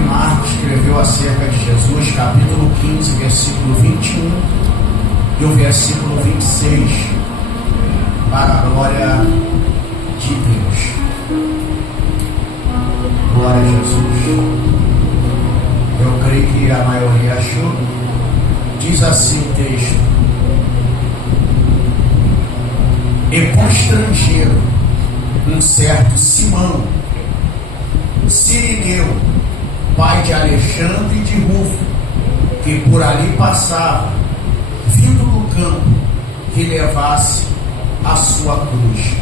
Marcos escreveu acerca de Jesus, capítulo 15, versículo 21 e o versículo 26, para a glória de Deus. Glória a Jesus. Eu creio que a maioria achou. Diz assim o texto: e constrangeram um certo Simão, Cirineu, pai de Alexandre e de Rufo, que por ali passava, vindo do campo, que levasse a sua cruz.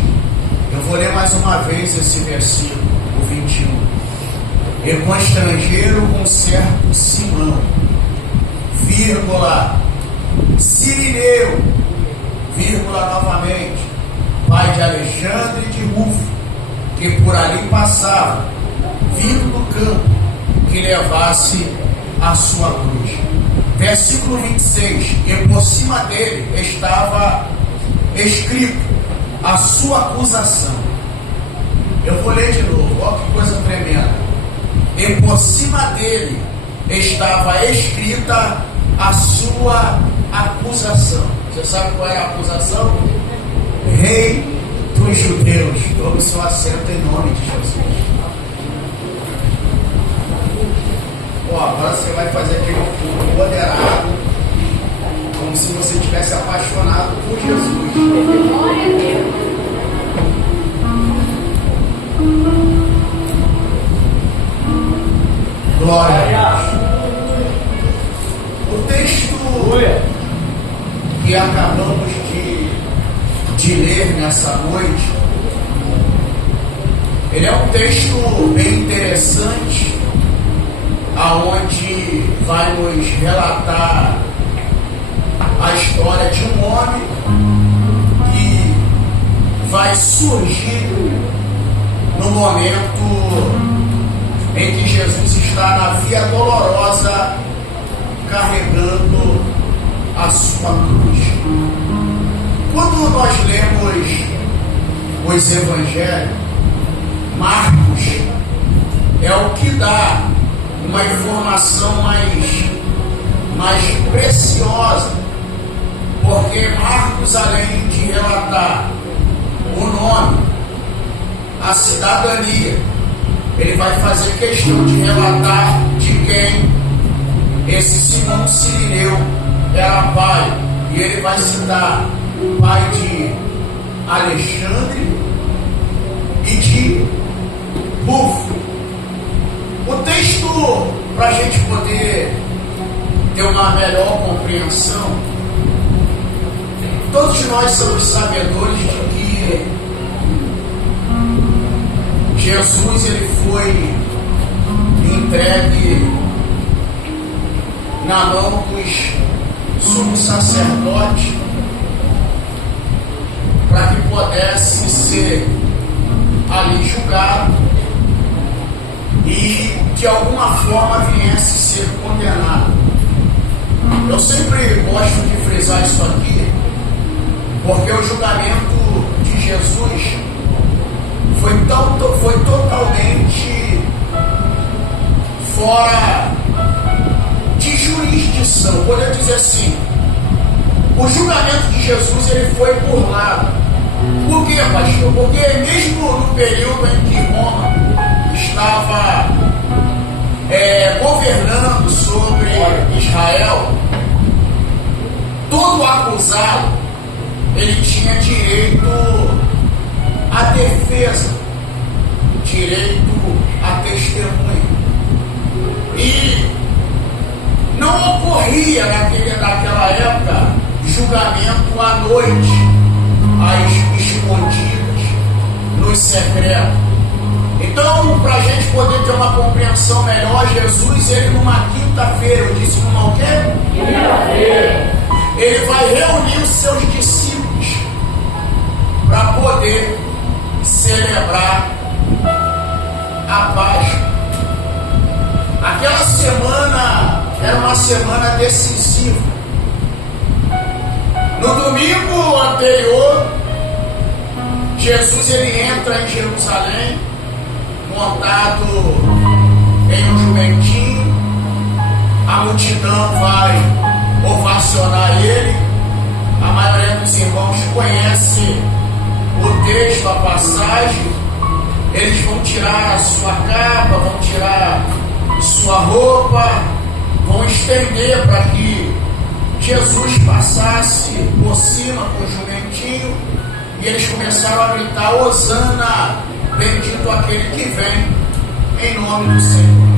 Eu vou ler mais uma vez esse versículo, o 21. E constrangeram um certo Simão, vírgula, Cirineu, vírgula novamente, pai de Alexandre e de Rufo, que por ali passava, vindo do campo, que levasse a sua cruz. Versículo 26, e por cima dele estava escrito a sua acusação. Eu vou ler de novo, olha que coisa tremenda. E por cima dele estava escrita a sua acusação. Você sabe qual é a acusação? Rei dos judeus. Tome seu assento em nome de Jesus. Agora você vai fazer aquele culto moderado, como se você estivesse apaixonado por Jesus. Glória a Deus. Glória a Deus. O texto que acabamos de ler nessa noite, ele é um texto bem interessante, aonde vai nos relatar a história de um homem que vai surgir no momento em que Jesus está na via dolorosa carregando a sua cruz. Quando nós lemos os evangelhos, Marcos é o que dá uma informação mais preciosa, porque Marcos, além de relatar o nome, a cidadania, ele vai fazer questão de relatar de quem esse Simão Cirineu era pai, e ele vai citar pai de Alexandre e de Rufo. O texto, para a gente poder ter uma melhor compreensão, todos nós somos sabedores de que Jesus ele foi entregue na mão dos sumos sacerdotes para que pudesse ser ali julgado e de alguma forma viesse ser condenado. Eu sempre gosto de frisar isso aqui, porque o julgamento de Jesus foi totalmente fora de jurisdição. Poderia dizer assim, o julgamento de Jesus ele foi burlado. Por quê, pastor? Porque mesmo no período em que Roma estava governando sobre Israel, todo acusado ele tinha direito à defesa, direito a testemunho, e não ocorria naquela época julgamento à noite, às escondidas, nos secretos. Então, para a gente poder ter uma compreensão melhor, Jesus, ele numa quinta-feira, eu disse numa o quê? Quinta-feira. Ele vai reunir os seus discípulos para poder celebrar a Páscoa. Aquela semana era uma semana decisiva. No domingo anterior, Jesus ele entra em Jerusalém montado em um jumentinho, a multidão vai ovacionar ele. A maioria dos irmãos conhece o texto, a passagem. Eles vão tirar a sua capa, vão tirar sua roupa, vão estender para que Jesus passasse por cima com o jumentinho, e eles começaram a gritar: Hosana, bendito aquele que vem em nome do Senhor.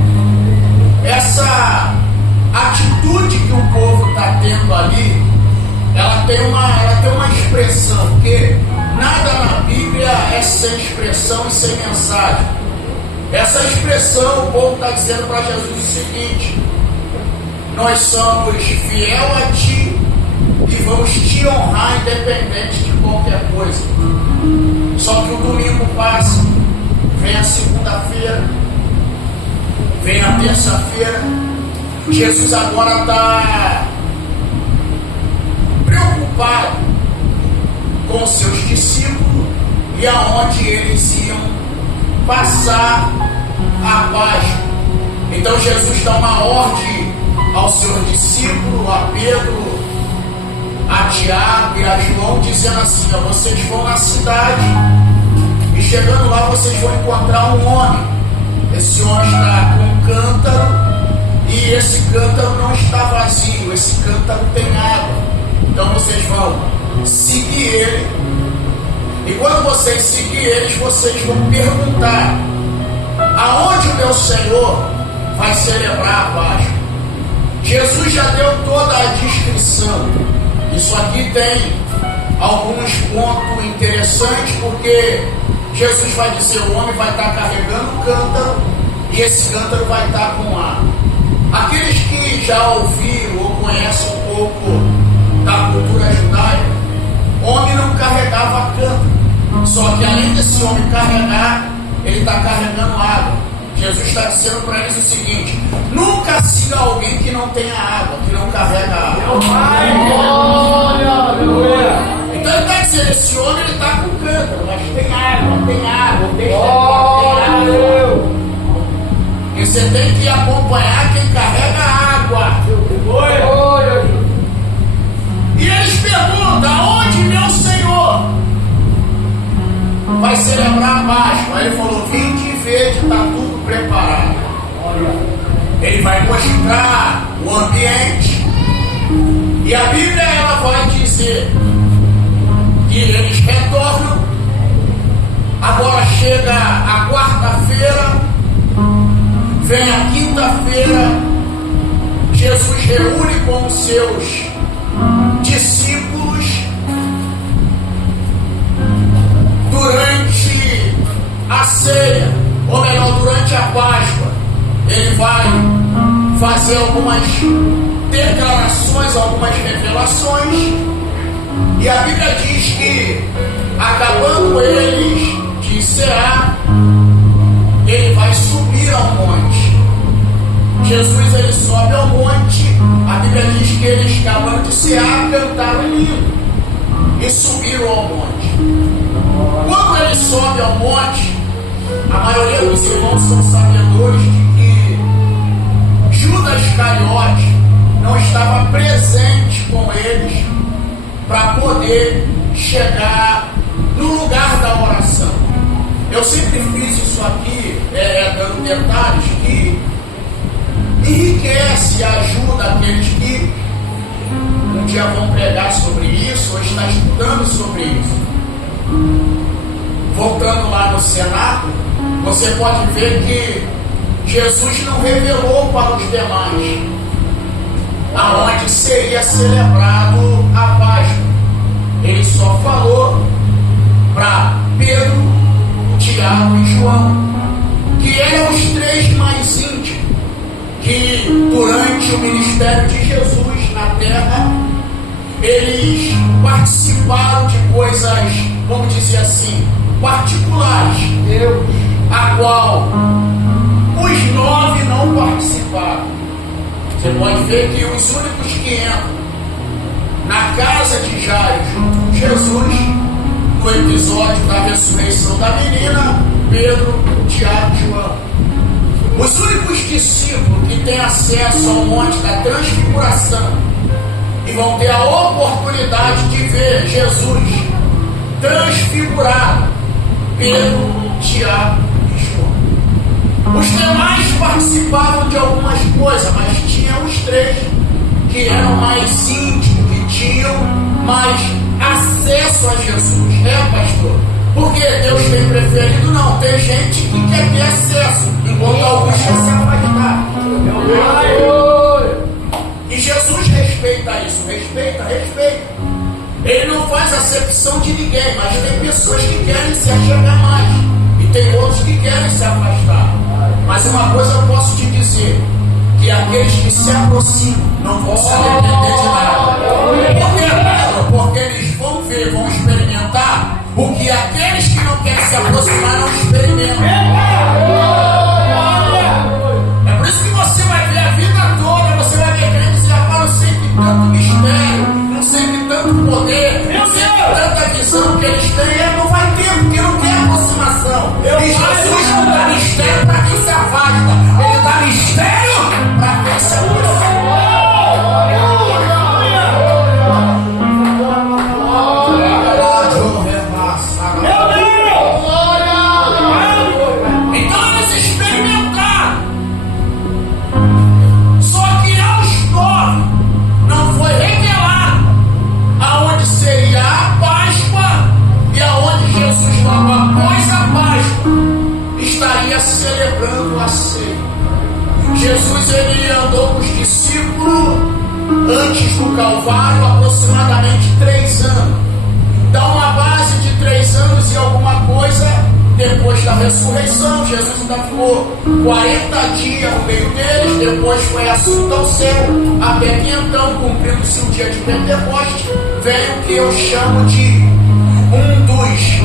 Essa atitude que o povo está tendo ali, ela tem uma expressão, porque nada na Bíblia é sem expressão e sem mensagem. Essa expressão, o povo está dizendo para Jesus o seguinte: nós somos fiel a Ti e vamos Te honrar independente de qualquer coisa. Só que o domingo passa, vem a segunda-feira, vem a terça-feira. Jesus agora está preocupado com os seus discípulos e aonde eles iam passar a Páscoa. Então Jesus dá uma ordem aos seus discípulos, a Pedro, a Tiago e a João, dizendo assim: ó, vocês vão na cidade e chegando lá vocês vão encontrar um homem. Esse homem está com um cântaro e esse cântaro não está vazio, esse cântaro tem água. Então vocês vão seguir ele, e quando vocês seguirem eles, vocês vão perguntar: aonde o meu Senhor vai celebrar a Páscoa? Jesus já deu toda a descrição. Isso aqui tem alguns pontos interessantes, porque Jesus vai dizer: o homem vai estar carregando o cântaro e esse cântaro vai estar com água. Aqueles que já ouviram ou conhecem um pouco da cultura judaica, o homem não carregava cântaro, só que além desse homem carregar, ele está carregando água. Jesus está dizendo para eles o seguinte: nunca siga alguém que não tenha água, que não carrega água. Então ele está dizendo: esse homem ele está com cântaro, mas tem água, deixa ele água. E você tem que acompanhar quem carrega água. E eles perguntam: aonde meu Senhor vai celebrar a Páscoa? Aí ele falou: vinde e vede, está tudo preparado. Ele vai mostrar o ambiente, e a Bíblia ela vai dizer que eles retornam. Agora chega a quarta-feira, vem a quinta-feira, Jesus reúne com os seus discípulos. Durante a ceia, ou melhor, durante a Páscoa, ele vai fazer algumas declarações, algumas revelações, e a Bíblia diz que, acabando eles de cear, ele vai subir ao monte. Jesus ele sobe ao monte. A Bíblia diz que eles acabaram de cear, cantaram lindo e subiram ao monte. Quando ele sobe ao monte, a maioria dos irmãos são sabedores de que Judas Iscariote não estava presente com eles para poder chegar no lugar da oração. Eu sempre fiz isso aqui, dando detalhes que enriquece e ajuda aqueles que um dia vão pregar sobre isso ou estão estudando sobre isso. Voltando lá no cenáculo, você pode ver que Jesus não revelou para os demais aonde seria celebrado a Páscoa. Ele só falou para Pedro, Tiago e João, que eram os três mais íntimos, que durante o ministério de Jesus na terra, eles participaram de coisas, vamos dizer assim, particulares, a qual os 9 não participaram. Você pode ver que os únicos que entram na casa de Jairo junto com Jesus, no episódio da ressurreição da menina, Pedro, Tiago e João. Os únicos discípulos que têm acesso ao Monte da Transfiguração e vão ter a oportunidade de ver Jesus transfigurado, Pedro, Tiago e João. Os demais participavam de algumas coisas, mas tinham os três que eram mais íntimos, que tinham mais acesso a Jesus. Pastor? Porque Deus tem preferido? Não, tem gente que quer ter acesso, enquanto alguns querem se afastar. E Jesus respeita isso, respeita. Ele não faz acepção de ninguém, mas tem pessoas que querem se achegar mais e tem outros que querem se afastar. Mas uma coisa eu posso te dizer, que aqueles que se aproximam não vão se arrepender de nada. Por quê, Pedro? Porque eles vão ver, vão experimentar o que aqueles que não querem se aproximar não experimentam. É por isso que você vai ver a vida toda, você vai ver crentes que já falam sempre tanto mistério, não sempre tanto poder, não sempre tanta visão que eles têm, não vai ter, porque não tem aproximação. E Jesus não dá mistério para quem se afasta, ele dá mistério para quem se aproxima. Celebrando a ceia. Jesus ele andou com os discípulos antes do Calvário aproximadamente 3 anos. Dá uma base de 3 anos e alguma coisa depois da ressurreição. Jesus ainda ficou 40 dias no meio deles, depois foi assunto ao céu. Até que então, cumprindo-se o dia de Pentecostes, veio o que eu chamo de um dos,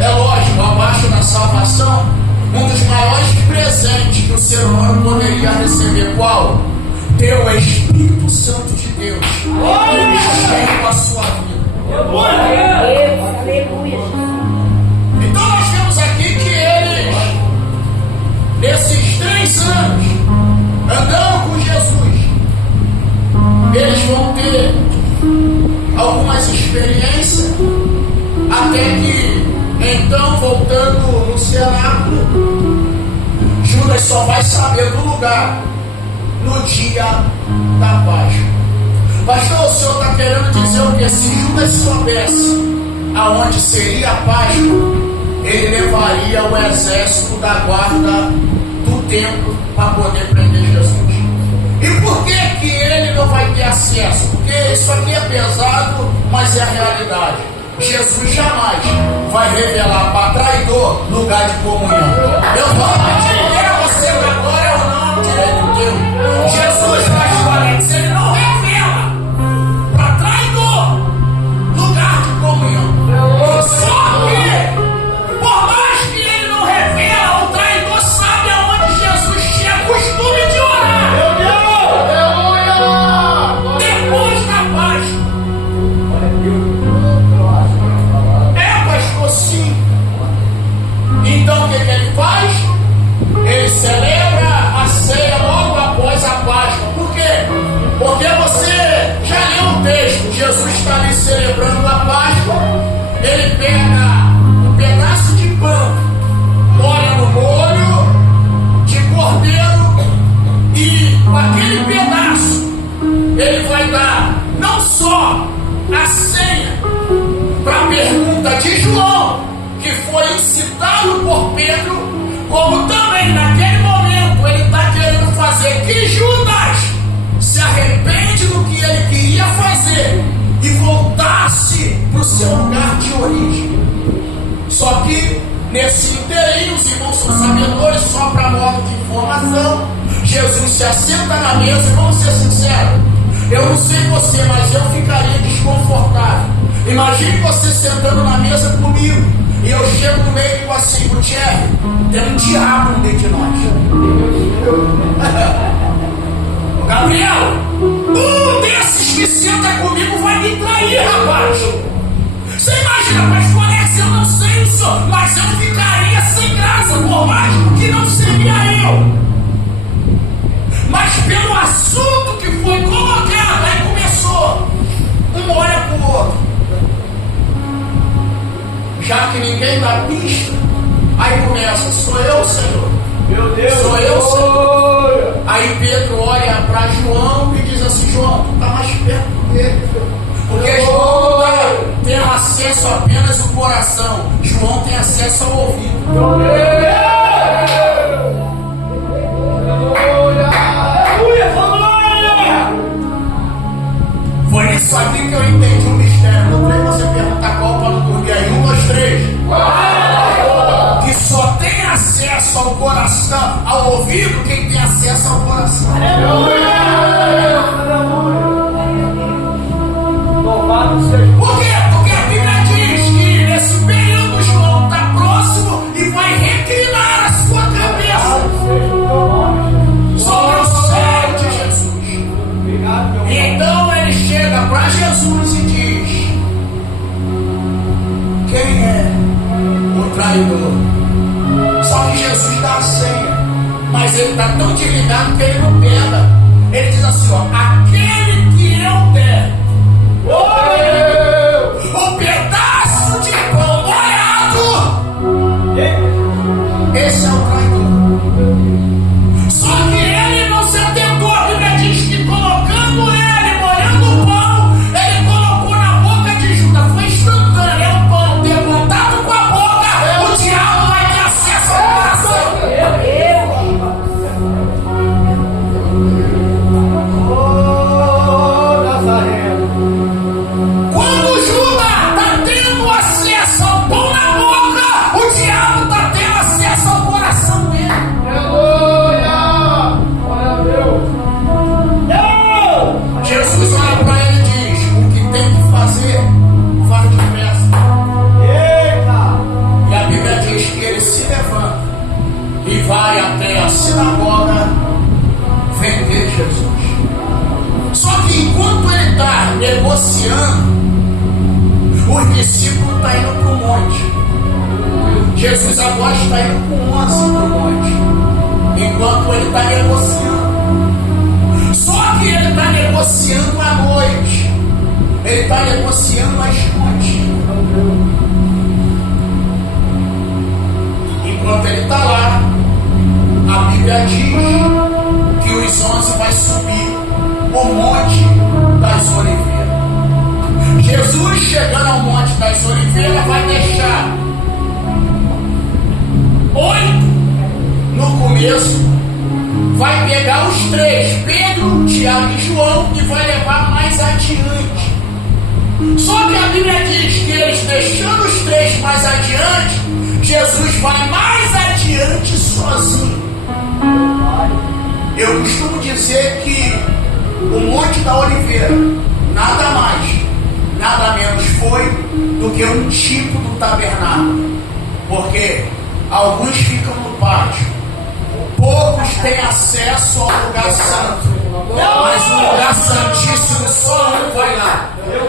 é lógico, abaixo da salvação, um dos maiores presentes que o ser humano poderia receber. Qual? Ter o Espírito Santo de Deus enchendo a sua vida. Então nós vemos aqui que eles, nesses 3 anos, andando com Jesus, eles vão ter algumas experiências, até que então, voltando no cenáculo, Judas só vai saber do lugar no dia da Páscoa. Pastor, o senhor está querendo dizer o que? Se Judas soubesse aonde seria a Páscoa, ele levaria o exército da guarda do templo para poder prender Jesus. E por que ele não vai ter acesso? Porque isso aqui é pesado, mas é a realidade. Jesus jamais vai revelar para traidor lugar de comunhão. Eu vou quer você da glória ou não, direito teu. Jesus praticamente, se ele não revela para traidor lugar de comunhão. Só que, por mais que ele não revela, o traidor sabe aonde Jesus tinha costume de orar. Depois da Páscoa. Sim. Então o que ele faz? Ele celebra a ceia logo após a Páscoa. Por quê? Porque você já leu o texto. Jesus está ali celebrando a Páscoa. Ele pega um pedaço de pão, molha no molho de cordeiro, e com aquele pedaço ele vai dar não só a ceia para a pergunta de João, que foi incitado por Pedro, como também naquele momento ele está querendo fazer que Judas se arrepende do que ele queria fazer e voltasse para o seu lugar de origem. Só que nesse inteirinho, os irmãos são sabedores, só para modo de informação, Jesus se assenta na mesa e vamos ser sinceros, eu não sei você, mas eu ficaria desconfortável. Imagine você sentando na mesa comigo e eu chego no meio e digo assim, Gutierrez, tem um diabo no meio de nós. Gabriel, um desses que senta comigo vai me trair, rapaz. Você imagina, pastor Alex, eu não sei o senhor, mas eu ficaria sem graça, por mais que não seria eu. que ninguém dá pista, aí começa: sou eu, Senhor. Meu Deus. Sou eu, Senhor. Aí Pedro olha para João e diz assim: João, tu está mais perto dele. Porque João não tá tendo acesso apenas ao coração, João tem acesso ao ouvido. Foi isso aqui que eu entendi o mistério. Não sei você perguntar qual para não dormir aí. 1, 2, 3. Que só tem acesso ao coração, ao ouvido, quem tem acesso ao coração. Por quê? Porque a Bíblia diz que nesse período João está próximo e vai reclinar a sua cabeça sobre o céu de Jesus. E então ele chega para Jesus e diz: quem é o traidor? Só que Jesus dá a senha, mas ele está tão desligado que ele não pega. Ele diz assim: ó, aquele que eu der um pedaço de pão molhado, esse é o traidor. Só que ele não se atentou. A Bíblia diz que colocando ele, molhando o pão, ele colocou na boca de Judas. Foi instantâneo. É o pão ter contato com a boca, o diabo vai ter acesso ao coração. Quando Judas está tendo acesso ao pão na boca, o diabo está tendo acesso ao coração dele. Jesus olha para ele e diz: o que tem que fazer, faz depressa. E a Bíblia diz que ele se levanta e vai até a sinagoga vender Jesus. Só que enquanto ele está negociando, os discípulos estão indo para o monte. Jesus agora está indo com 11 para o monte, enquanto ele está negociando. Só que ele está negociando à noite, ele está negociando às noites. Enquanto ele está lá, a Bíblia diz que os 11 vai subir o Monte das Oliveiras. Jesus, chegando ao Monte das Oliveiras, vai deixar 8 no começo, vai pegar os 3, Pedro, Tiago e João, e vai levar mais adiante. Só que a Bíblia diz que eles, deixando os 3 mais adiante, Jesus vai mais adiante sozinho. Eu costumo dizer que o Monte da Oliveira nada mais, nada menos foi do que um tipo do tabernáculo, porque alguns ficam no pátio, poucos têm acesso ao lugar santo, mas o lugar santíssimo só um vai lá. Eu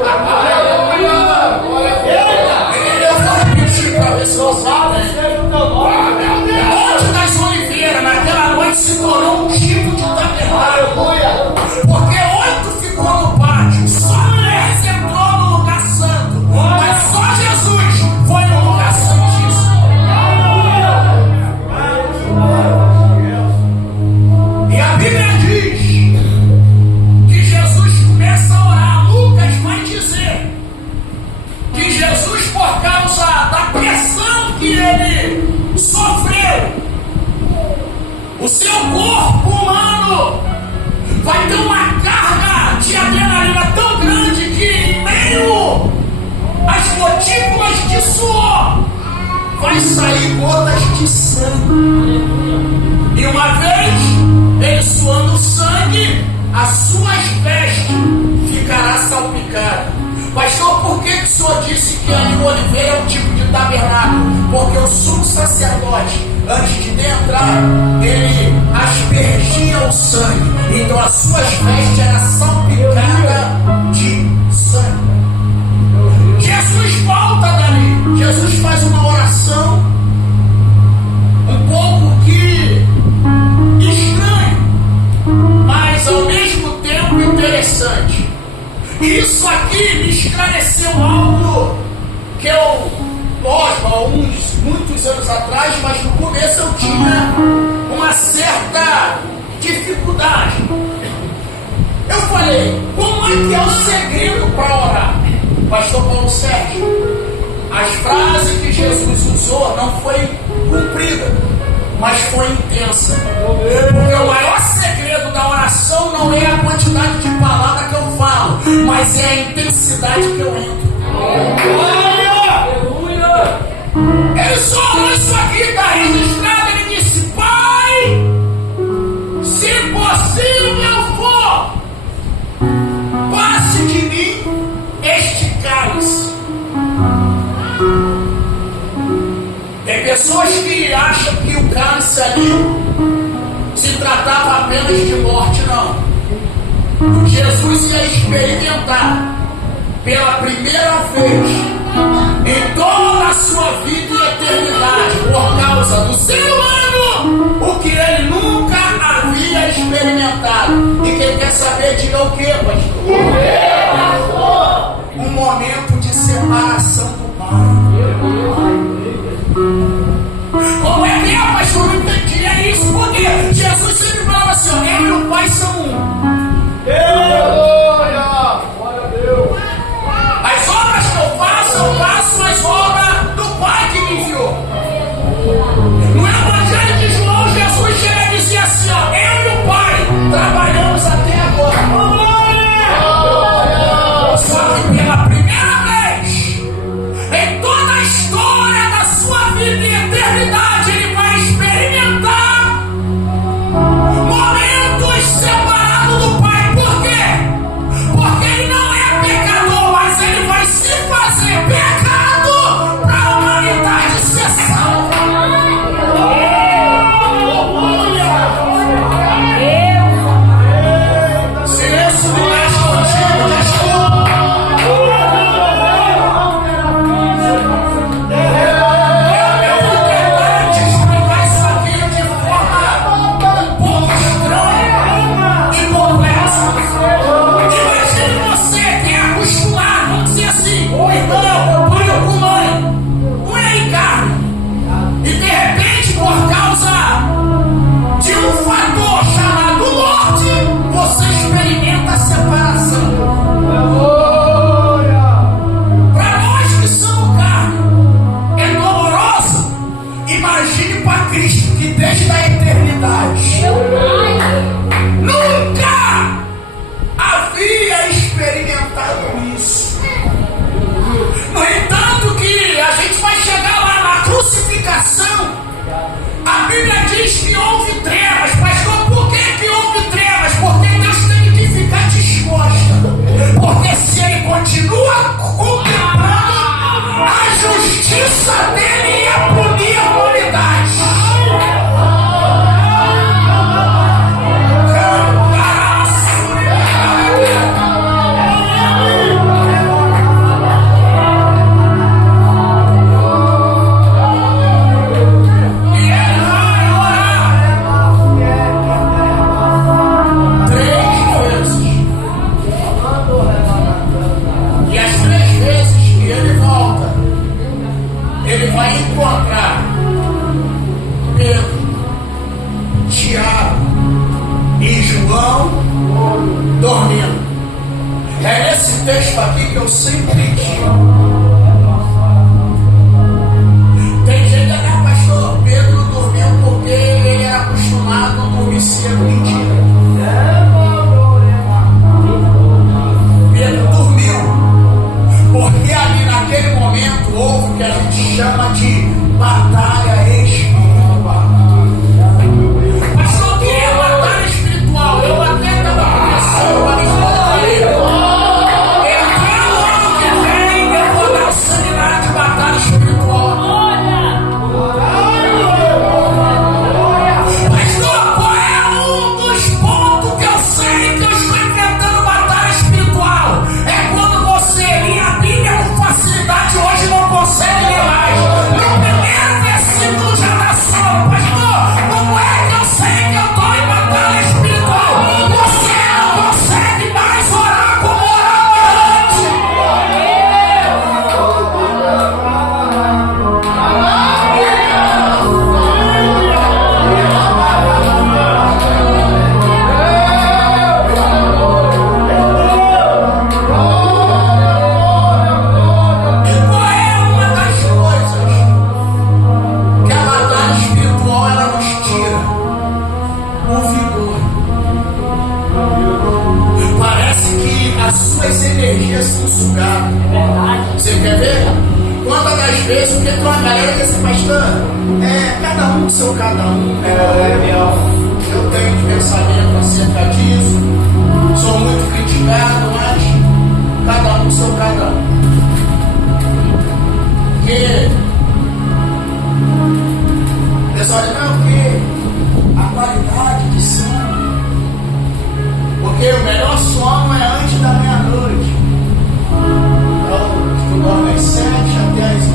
vou repetir para ver se você entende. O Monte das Oliveiras naquela noite se tornou um tipo de tabernáculo, porque 8 ficou no pátio, só 10 entrou no lugar santo, mas só Jesus foi no lugar santíssimo. E a Bíblia diz que Jesus começa a orar. Lucas vai dizer que Jesus, por causa da pressão que ele sofreu, o seu corpo humano vai ter uma carga de adrenalina tão grande que, em meio às gotículas de suor, vai sair gotas de sangue. E uma vez ele suando sangue, as suas vestes ficará salpicada. Pastor, por que o senhor disse que ali o oliveira é um tipo de tabernáculo? Porque o sumo sacerdote, antes de entrar, ele aspergia o sangue. Então as suas vestes eram salpicadas de sangue. Jesus volta dali. Jesus faz uma oração um pouco que estranho, mas ao mesmo tempo interessante. Isso aqui me esclareceu algo que eu, lógico, muitos anos atrás, mas no começo eu tinha uma certa dificuldade. Eu falei, como é que é o segredo para orar? Pastor Paulo Sérgio, as frases que Jesus usou não foi cumprida, mas foi intensa. Porque o maior segredo da oração não é a quantidade de palavras que eu falo, mas é a intensidade que eu entro. Ele só orou isso aqui, está registrado. Ele disse: Pai, se possível for, passe de mim este cálice. Tem pessoas que acham que o cálice ali se tratava apenas de morte. Não. Jesus ia experimentar pela primeira vez em toda a sua vida e eternidade, por causa do ser humano, o que ele nunca havia experimentado. E quem quer saber, diga o que, pastor? Um momento de separação do Pai. Como é que é, pastor? Eu não entendi. É isso, porque Jesus sempre falava assim: eu e o Pai são um. Glória a Deus. As obras que eu faço as obras do Pai que me enviou. No Evangelho de João, Jesus chega e dizia assim: eu e o Pai trabalhamos até agora. Só que pela primeira vez em toda a história da sua vida e eternidade, ele vai experimentar momentos separados do Pai. Por quê? Porque ele não é pecador, mas ele vai se fazer pecado para a humanidade ser salva. Silêncio não é contigo, desculpa. Eu vou tentar te explicar isso aqui de forma um pouco estranha e complexa. Imagine você que é acostumado, vamos dizer assim, o irmão, o pai ou com mãe, unha e carne, e de repente, por causa de um fator chamado morte, você experimenta a separação. Para nós que somos carne, é dolorosa. Imagine para Cristo, que desde a eternidade nunca havia experimentado isso. No entanto, que a gente vai chegar lá na crucificação, a Bíblia diz que houve trevas. Pastor, por que houve trevas? Porque Deus tem que ficar disposta. Porque se ele continua contemplando, a justiça dele ia punir a humanidade. E ele vai orar 3 vezes. E as 3 vezes que ele volta, ele vai encontrar Pedro, Tiago e João dormindo. É esse texto aqui que eu sempre digo. Tem gente que diz: pastor, Pedro dormiu porque ele era acostumado a dormir cedo. Mentira. Pedro dormiu porque ali naquele momento houve o que a gente chama de batalha espiritual. Pastor, o que é batalha espiritual? Eu até estava conversando com a minha esposa. Entrar no ano que vem, eu vou as suas energias são sugadas. Você quer ver? Quantas das vezes, porque tem uma galera que se pastor, cada um com seu cada um. Eu tenho de pensamento acerca disso, sou muito criticado, mas cada um com seu cada um. Porque o pessoal diz, não, porque a qualidade de sono, porque o melhor sono é antes da meia-noite. Então, tu dorme às 7 até às 11,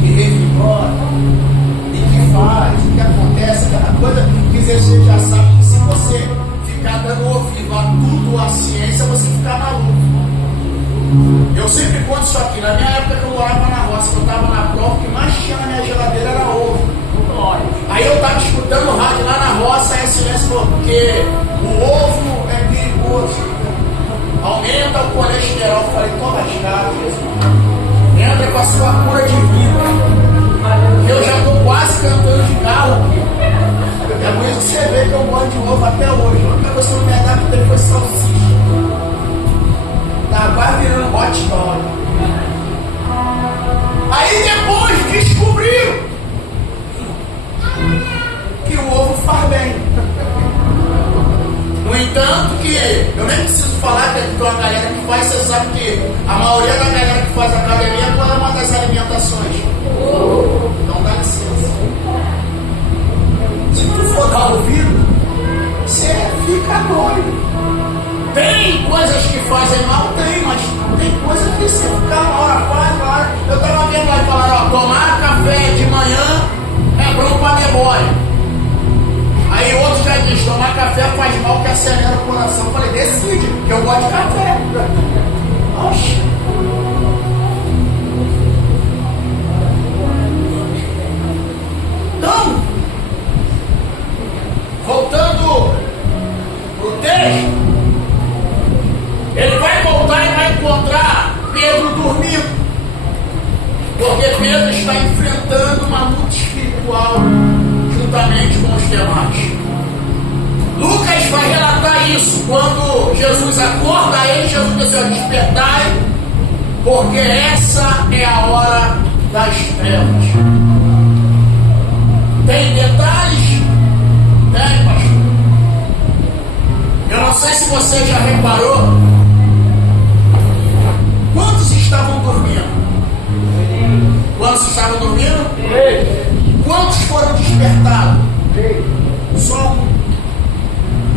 que revigora, e que faz, e que acontece, aquela coisa que você já sabe que se você ficar dando ouvido a tudo, a ciência, você fica maluco. Eu sempre conto isso aqui. Na minha época que eu morava na roça, que eu estava na prova, o que mais tinha na minha geladeira era ovo. Aí eu estava escutando o rádio lá na roça, aí a silêncio falou, porque o ovo é perigoso, aumenta o colesterol. Eu falei, tô lascado, Jesus. Entra com a sua cura de vida. Eu já estou quase cantando de galo aqui. É por isso que você vê que eu gosto de ovo até hoje. A única coisa que eu não me adaptei foi salsicha. Tá quase virando hot dog. Aí depois descobriram que o ovo faz bem. No entanto, que eu nem preciso falar que tem uma galera que faz, você sabe que a maioria da galera que faz academia, qual é uma das alimentações? Então dá licença. Se tu for dar ouvido, você fica doido. Tem coisas que fazem mal, tem, mas tem coisas que você ficar uma hora faz, uma hora. Eu estava vendo lá e falaram, tomar café de manhã é bom para a memória. Aí outro já diz, tomar café faz mal que acelera o coração. Eu falei, decide, que eu gosto de café. Oxe. Então, voltando pro texto, ele vai voltar e vai encontrar Pedro dormindo, porque Pedro está enfrentando uma luta espiritual juntamente com os demais. Lucas vai relatar isso quando Jesus acorda ele, Jesus diz assim, despertai, porque essa é a hora das trevas. Tem detalhes? Tem, pastor. Eu não sei se você já reparou, quantos estavam dormindo? Quantos estavam dormindo? Quantos foram despertados? Só um.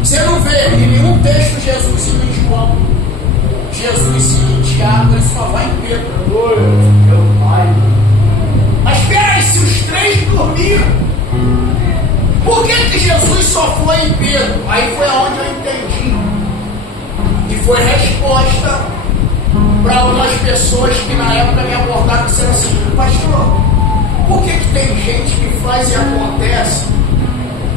Você não vê em nenhum texto Jesus e nem João. Jesus e Tiago, ele só vai em Pedro. Mas espera aí, se os três dormiram, por que Jesus só foi em Pedro? Aí foi aonde eu entendi. E foi resposta para algumas pessoas que na época me abordaram e disseram assim, pastor, por que tem gente que faz e acontece?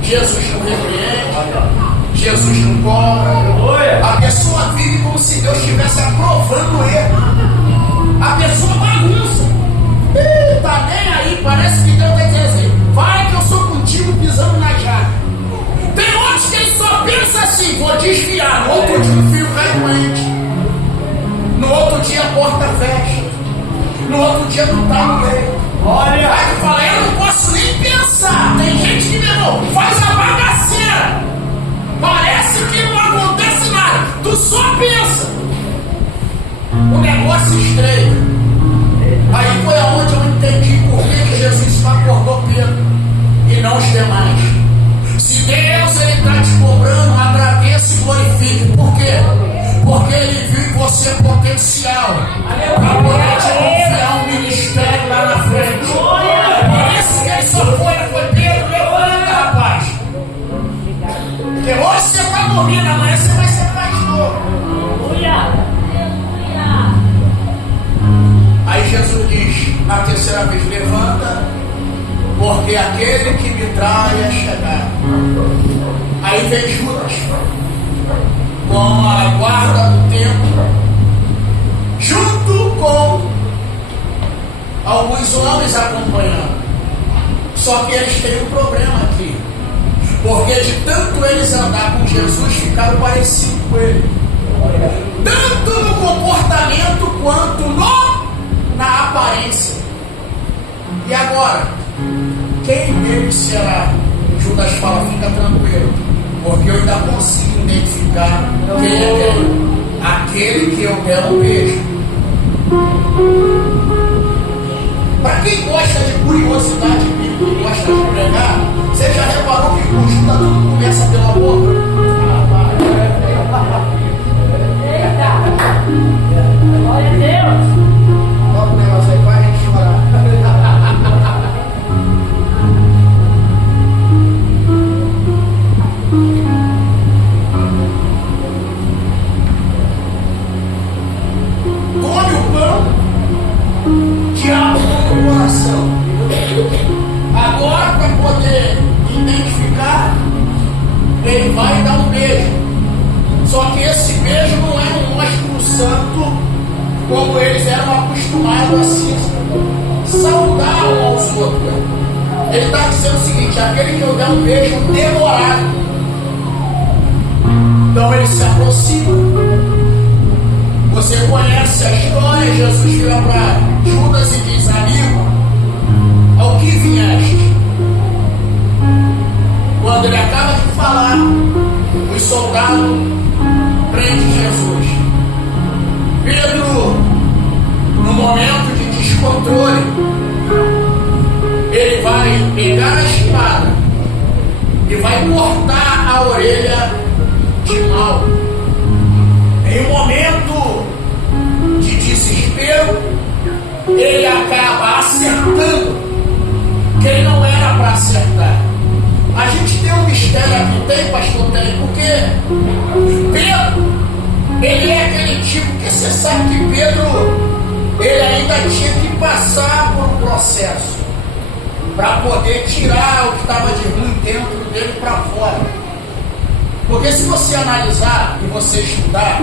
Jesus não repreende, Jesus não cobra, a pessoa vive como se Deus estivesse aprovando ele. A pessoa bagunça, tá nem aí, parece que Deus vai dizer assim, vai que eu sou contigo pisando na jaca. Tem outros que ele só pensa assim, vou desviar, no outro dia o fio cai doente, no outro dia a porta fecha, no outro dia não tá no meio. Olha, aí tu fala, eu não posso nem pensar. Tem gente que, meu irmão, faz a bagaceira, parece que não acontece nada, tu só pensa, o negócio estreita. Aí foi aonde eu entendi por que Jesus só acordou Pedro e não os demais. Se Deus ele está te cobrando, agradeça e glorifique. Por quê? Porque ele viu em você potencial para poder te confiar um ministério lá na frente. Por isso que ele só foi Pedro, levanta, rapaz. Porque hoje você está dormindo, amanhã você vai ser pastor. Aí Jesus diz na terceira vez, levanta, porque aquele que me trai é chegado. Aí vem Judas com a guarda do templo, junto com alguns homens acompanhando. Só que eles têm um problema aqui, porque de tanto eles andar com Jesus, ficaram parecidos com ele. tanto no comportamento quanto na aparência. E agora, quem deles será? Judas fala, fica tranquilo, porque eu ainda consigo identificar quem é quem. Aquele que eu der um beijo. Para quem gosta de curiosidade bíblica e gosta de pregar, você já reparou que com Judas tudo começa pela boca? Glória a Deus! Toca o negócio aí, vai a gente chorar. Come o pão, diabo no coração. Agora, para poder identificar, ele vai dar um beijo. Só que esse beijo não é um monstro santo, como eles eram acostumados a se saudar uns aos outros. Ele está dizendo o seguinte: aquele que eu der um beijo demorado. Então ele se aproxima. Você conhece a história? Jesus vira para Judas e diz: amigo, ao que vieste? Quando ele acaba de falar, os soldados prendem Jesus. Pedro, no momento de descontrole, ele vai pegar a espada e vai cortar a orelha de Malco. Em um momento de desespero, ele acaba acertando quem não era para acertar. A gente tem um mistério aqui, tem, pastor? Tem, porque Pedro, ele é aquele tipo que você sabe que Pedro, ele ainda tinha que passar por um processo para poder tirar o que estava de ruim dentro dele para fora. Porque se você analisar e você estudar,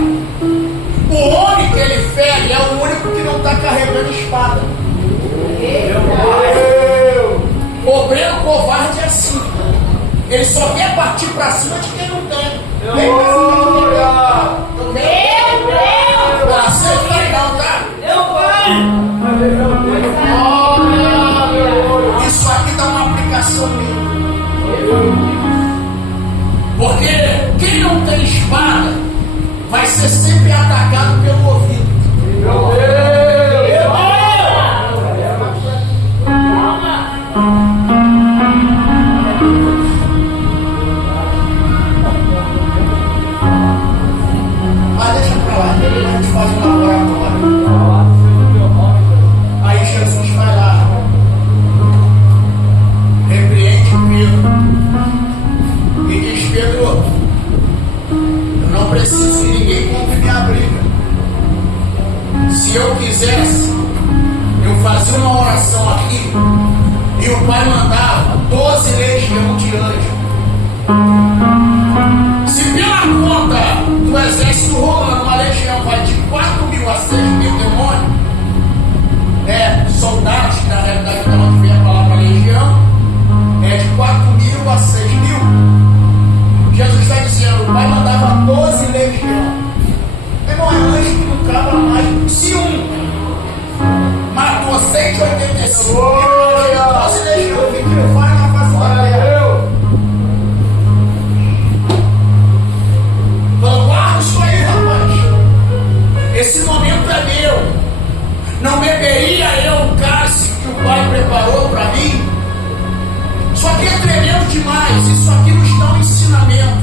o homem que ele fere é o único que não está carregando espada. Obreiro covarde é assim. Ele só quer partir para cima de quem não tem. Vem pra cima de quem não tem. Você não vai não, tá? Isso aqui dá uma aplicação minha. Porque quem não tem espada vai ser sempre atacado pelo ouvido. Mas deixa pra lá, a gente faz um laboratório. Aí Jesus vai lá, repreende Pedro e diz: Pedro, eu não preciso que ninguém compre minha briga. Se eu quisesse, eu fazia uma oração aqui e o Pai mandava 12 legiões de anjos. Se pela conta do exército romano uma legião vai de 4.000 a 6.000 demônios, soldados, que na realidade é onde vem a palavra legião, é de 4.000 a 6.000. Jesus está dizendo: o Pai mandava 12 legiões. Irmão, é anjo que não acaba mais. Se um matou 185, 12 legiões, o que ele faz na face da terra? Guarda isso aí, rapaz. Esse momento é meu. Não beberia eu o cálice que o Pai preparou para mim? Isso aqui é tremendo demais. Isso aqui nos dá um ensinamento,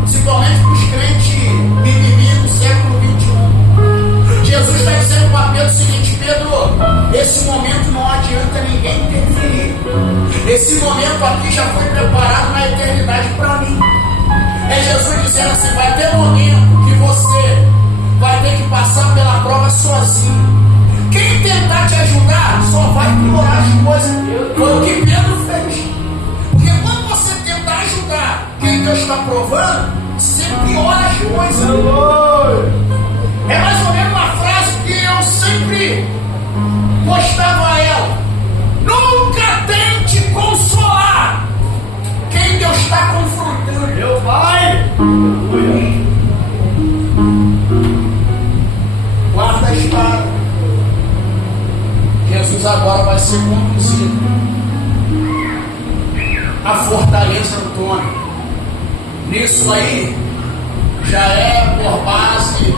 principalmente para os crentes mimimi do século XXI. Jesus está dizendo para Pedro o seguinte: Pedro, esse momento não adianta ninguém interferir. Esse momento aqui já foi preparado na eternidade para mim. É Jesus dizendo assim: vai ter momento que você vai ter que passar pela prova sozinho. Quem tentar te ajudar só vai piorar as coisas. Foi o que Pedro fez. Porque quando você tentar ajudar quem Deus está provando, você piora as coisas. É mais ou menos uma frase que eu sempre postava ela: nunca tente consolar quem Deus está confrontando. Meu Pai! agora vai ser conduzido à fortaleza Antônio. Nisso aí, já é por base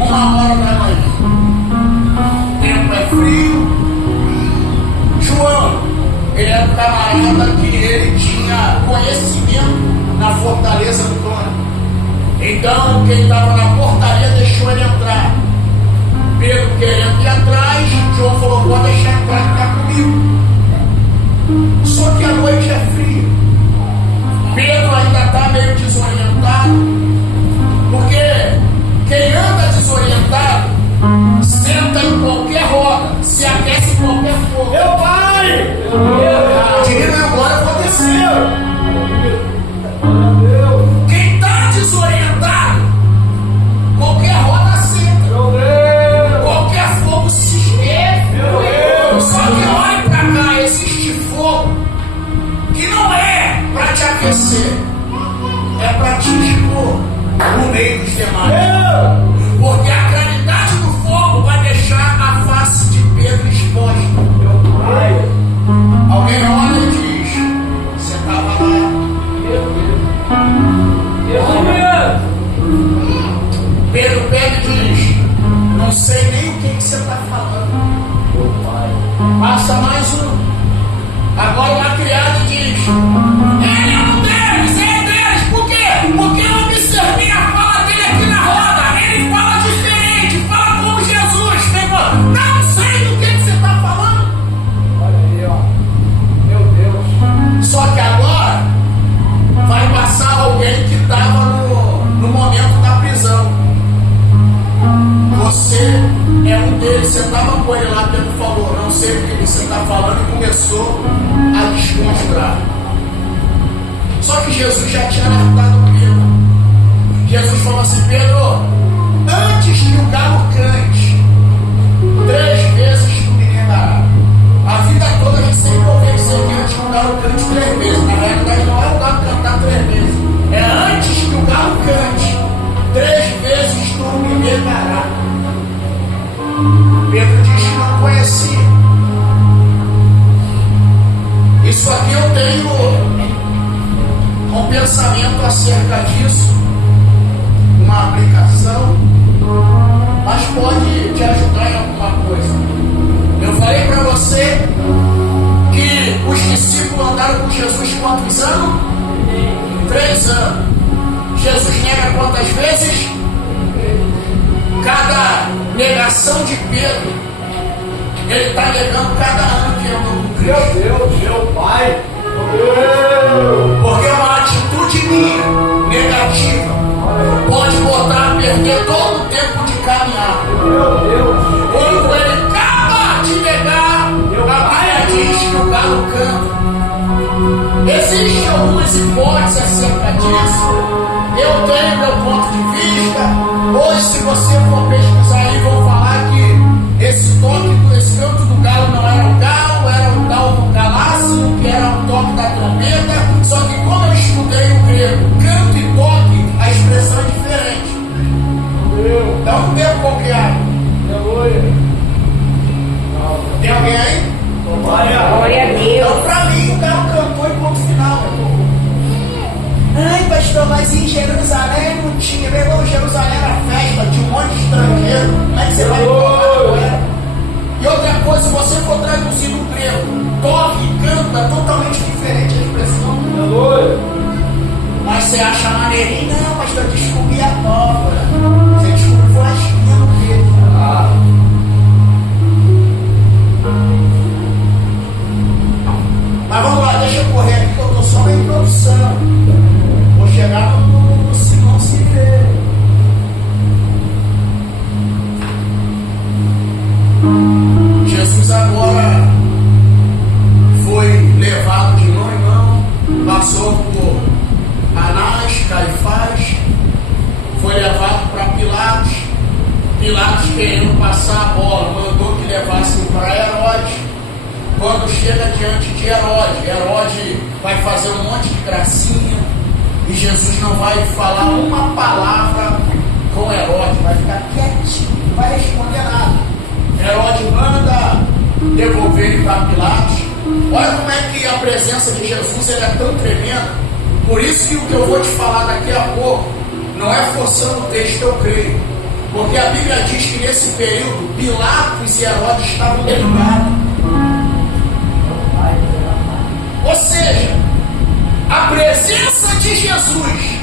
1h da manhã. O tempo é frio. João, ele era um camarada que ele tinha conhecimento na fortaleza Antônio. Então, quem estava na portaria deixou ele entrar. Pedro querendo ir atrás, João falou: pode deixar entrar e ficar comigo. Só que a noite é fria. Pedro ainda está meio desorientado, porque quem anda desorientado senta em qualquer roda, se aquece em qualquer fogo. Meu pai! Diga agora aconteceu. Quem está desorientado, qualquer roda senta, qualquer fogo se esquece. Só que olhe para cá, existe fogo que não é para te aquecer, é para te expor no meio dos demais. Porque a claridade do fogo vai deixar a face de Pedro exposta. Alguém olha e diz: você estava lá. Pedro pega e diz: não sei nem o que você está falando. Passa mais um. Agora uma criada diz: ele é um deles, é deles. Por quê? Porque eu observei a fala dele aqui na roda. Ele fala diferente, fala como Jesus. Não sei do que você está falando. Olha aí, ó. Meu Deus. Só que agora vai passar alguém que estava no momento da prisão. Você é um deles. Você estava com ele lá, Pedro falou: não sei o que você está falando, e começou a desconjurar. Só que Jesus já tinha alertado Pedro. Jesus falou assim: Pedro, antes que o galo cante, 3 vezes tu me negarás. A vida toda a gente sempre ouve dizer que antes que o galo cante 3 vezes. Na realidade não é o galo cantar 3 vezes, é antes que o galo cante 3 vezes tu me negarás. Pedro diz que não conhecia. Isso aqui eu tenho um pensamento acerca disso, uma aplicação, mas pode te ajudar em alguma coisa. Eu falei para você que os discípulos andaram com Jesus quantos anos? 3 anos. Jesus nega quantas vezes? Cada negação de Pedro, ele está negando cada ano que anda com Cristo. Meu Deus, meu pai. Porque uma atitude minha negativa pode botar a perder todo o tempo de caminhar. Meu Deus. Quando ele acaba de negar, a Bíblia diz que o galo canta. Existem algumas hipóteses acerca disso. Eu tenho meu ponto de vista. Hoje, se você for pesquisar aí, vão falar que esse canto do galo não era o galo, era o galo galácio, que era o toque da trombeta. Só que como eu estudei o grego, canto e toque, a expressão é diferente. Dá um tempo qualquer. Tem alguém aí? Glória a Deus. Então, pra mim, o galo cantou e ponto final, meu povo. Ai, pastor, mas em Jerusalém não tinha. Meu irmão, Jerusalém era festa, tinha um monte de estrangeiro. Como é que você vai colocar? E outra coisa, se você for traduzir no grego, toque e canto é totalmente diferente a expressão. Mas você acha maneirinho? Não, pastor, descobri a pólvora. Você descobriu foi a espinha no dedo. Mas vamos lá, deixa eu correr aqui que eu estou só na introdução. Vou chegar no Simão Siqueira. Jesus agora foi levado de mão em mão, passou por Anás, Caifás, foi levado para Pilatos. Pilatos, querendo passar a bola, mandou que levassem para Herodes. Quando chega diante de Herodes, Herodes vai fazer um monte de gracinha e Jesus não vai falar uma palavra com Herodes, vai ficar quietinho, não vai responder nada. Herodes manda devolver ele para Pilatos. Olha como é que a presença de Jesus ele é tão tremenda. Por isso que o que eu vou te falar daqui a pouco não é forçando o texto, eu creio. Porque a Bíblia diz que nesse período Pilatos e Herodes estavam ligados. Ou seja, a presença de Jesus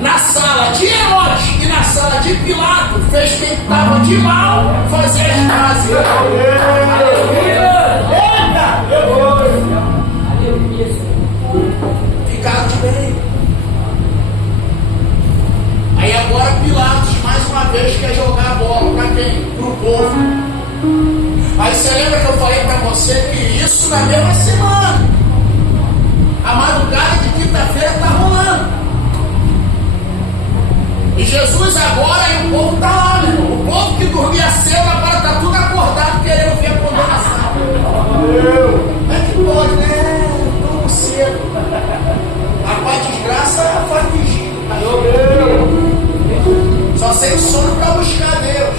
na sala de Herodes e na sala de Pilatos fez quem estava de mal fazer as pazes. Ficaram de bem. Aí agora Pilatos mais uma vez quer jogar a bola para quem? Para o povo. Aí você lembra que eu falei para você que isso na mesma semana, a madrugada de quinta-feira está rolando. E Jesus agora e o povo está lá, meu irmão. O povo que dormia cedo agora está tudo acordado querendo ver a condenação. Como é que pode, né? Tão cedo. Rapaz, desgraça faz vigília. Só sem sono para buscar Deus.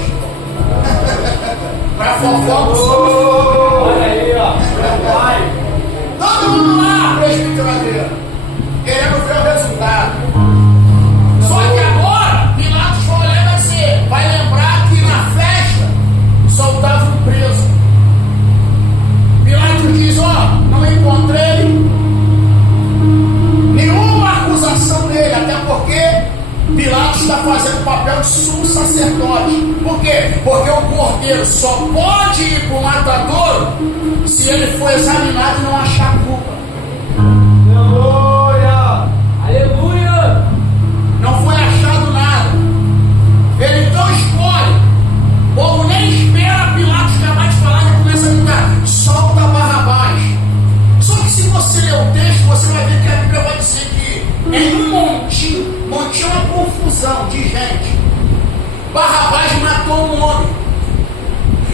Para fofoca. Olha aí, ó. Todo mundo lá, presbítero, querendo ver o resultado. Só que agora, Pilatos vai lembrar que na festa soltava um preso. Pilatos diz: ó, não encontrei nenhuma acusação dele, até porque Pilatos está fazendo o papel de sumo sacerdote. Por quê? Porque o cordeiro só pode ir para o matadouro se ele for examinado e não achar culpa. Aleluia! Aleluia! Não foi achado nada. Ele então escolhe. O povo nem espera Pilatos acabar de falar e começa a gritar: solta Barrabás. Só que se você ler o texto, você vai ver que a Bíblia vai dizer que em um montinho uma confusão de gente. Barrabás matou um homem.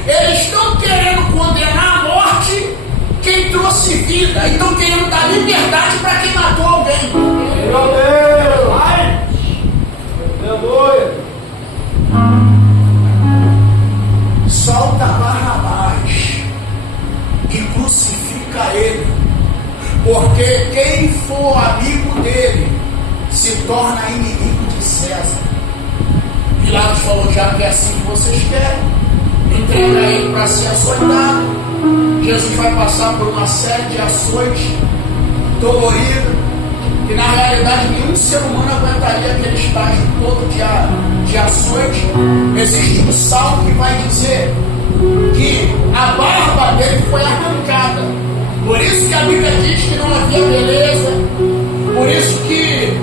Eles estão querendo condenar a morte quem trouxe vida. E estão querendo dar liberdade para quem matou alguém. Meu Deus! Ai! Aleluia! Solta Barrabás e crucifica ele, porque quem for amigo dele se torna inimigo de César. Pilatos falou: já que é assim que vocês querem, entrega ele para ser açoitado. Jesus vai passar por uma série de açoites doloridas, que na realidade nenhum ser humano aguentaria aquele estágio todo de açoite. Existe um salmo que vai dizer que a barba dele foi arrancada. Por isso que a Bíblia diz que não havia beleza. Por isso que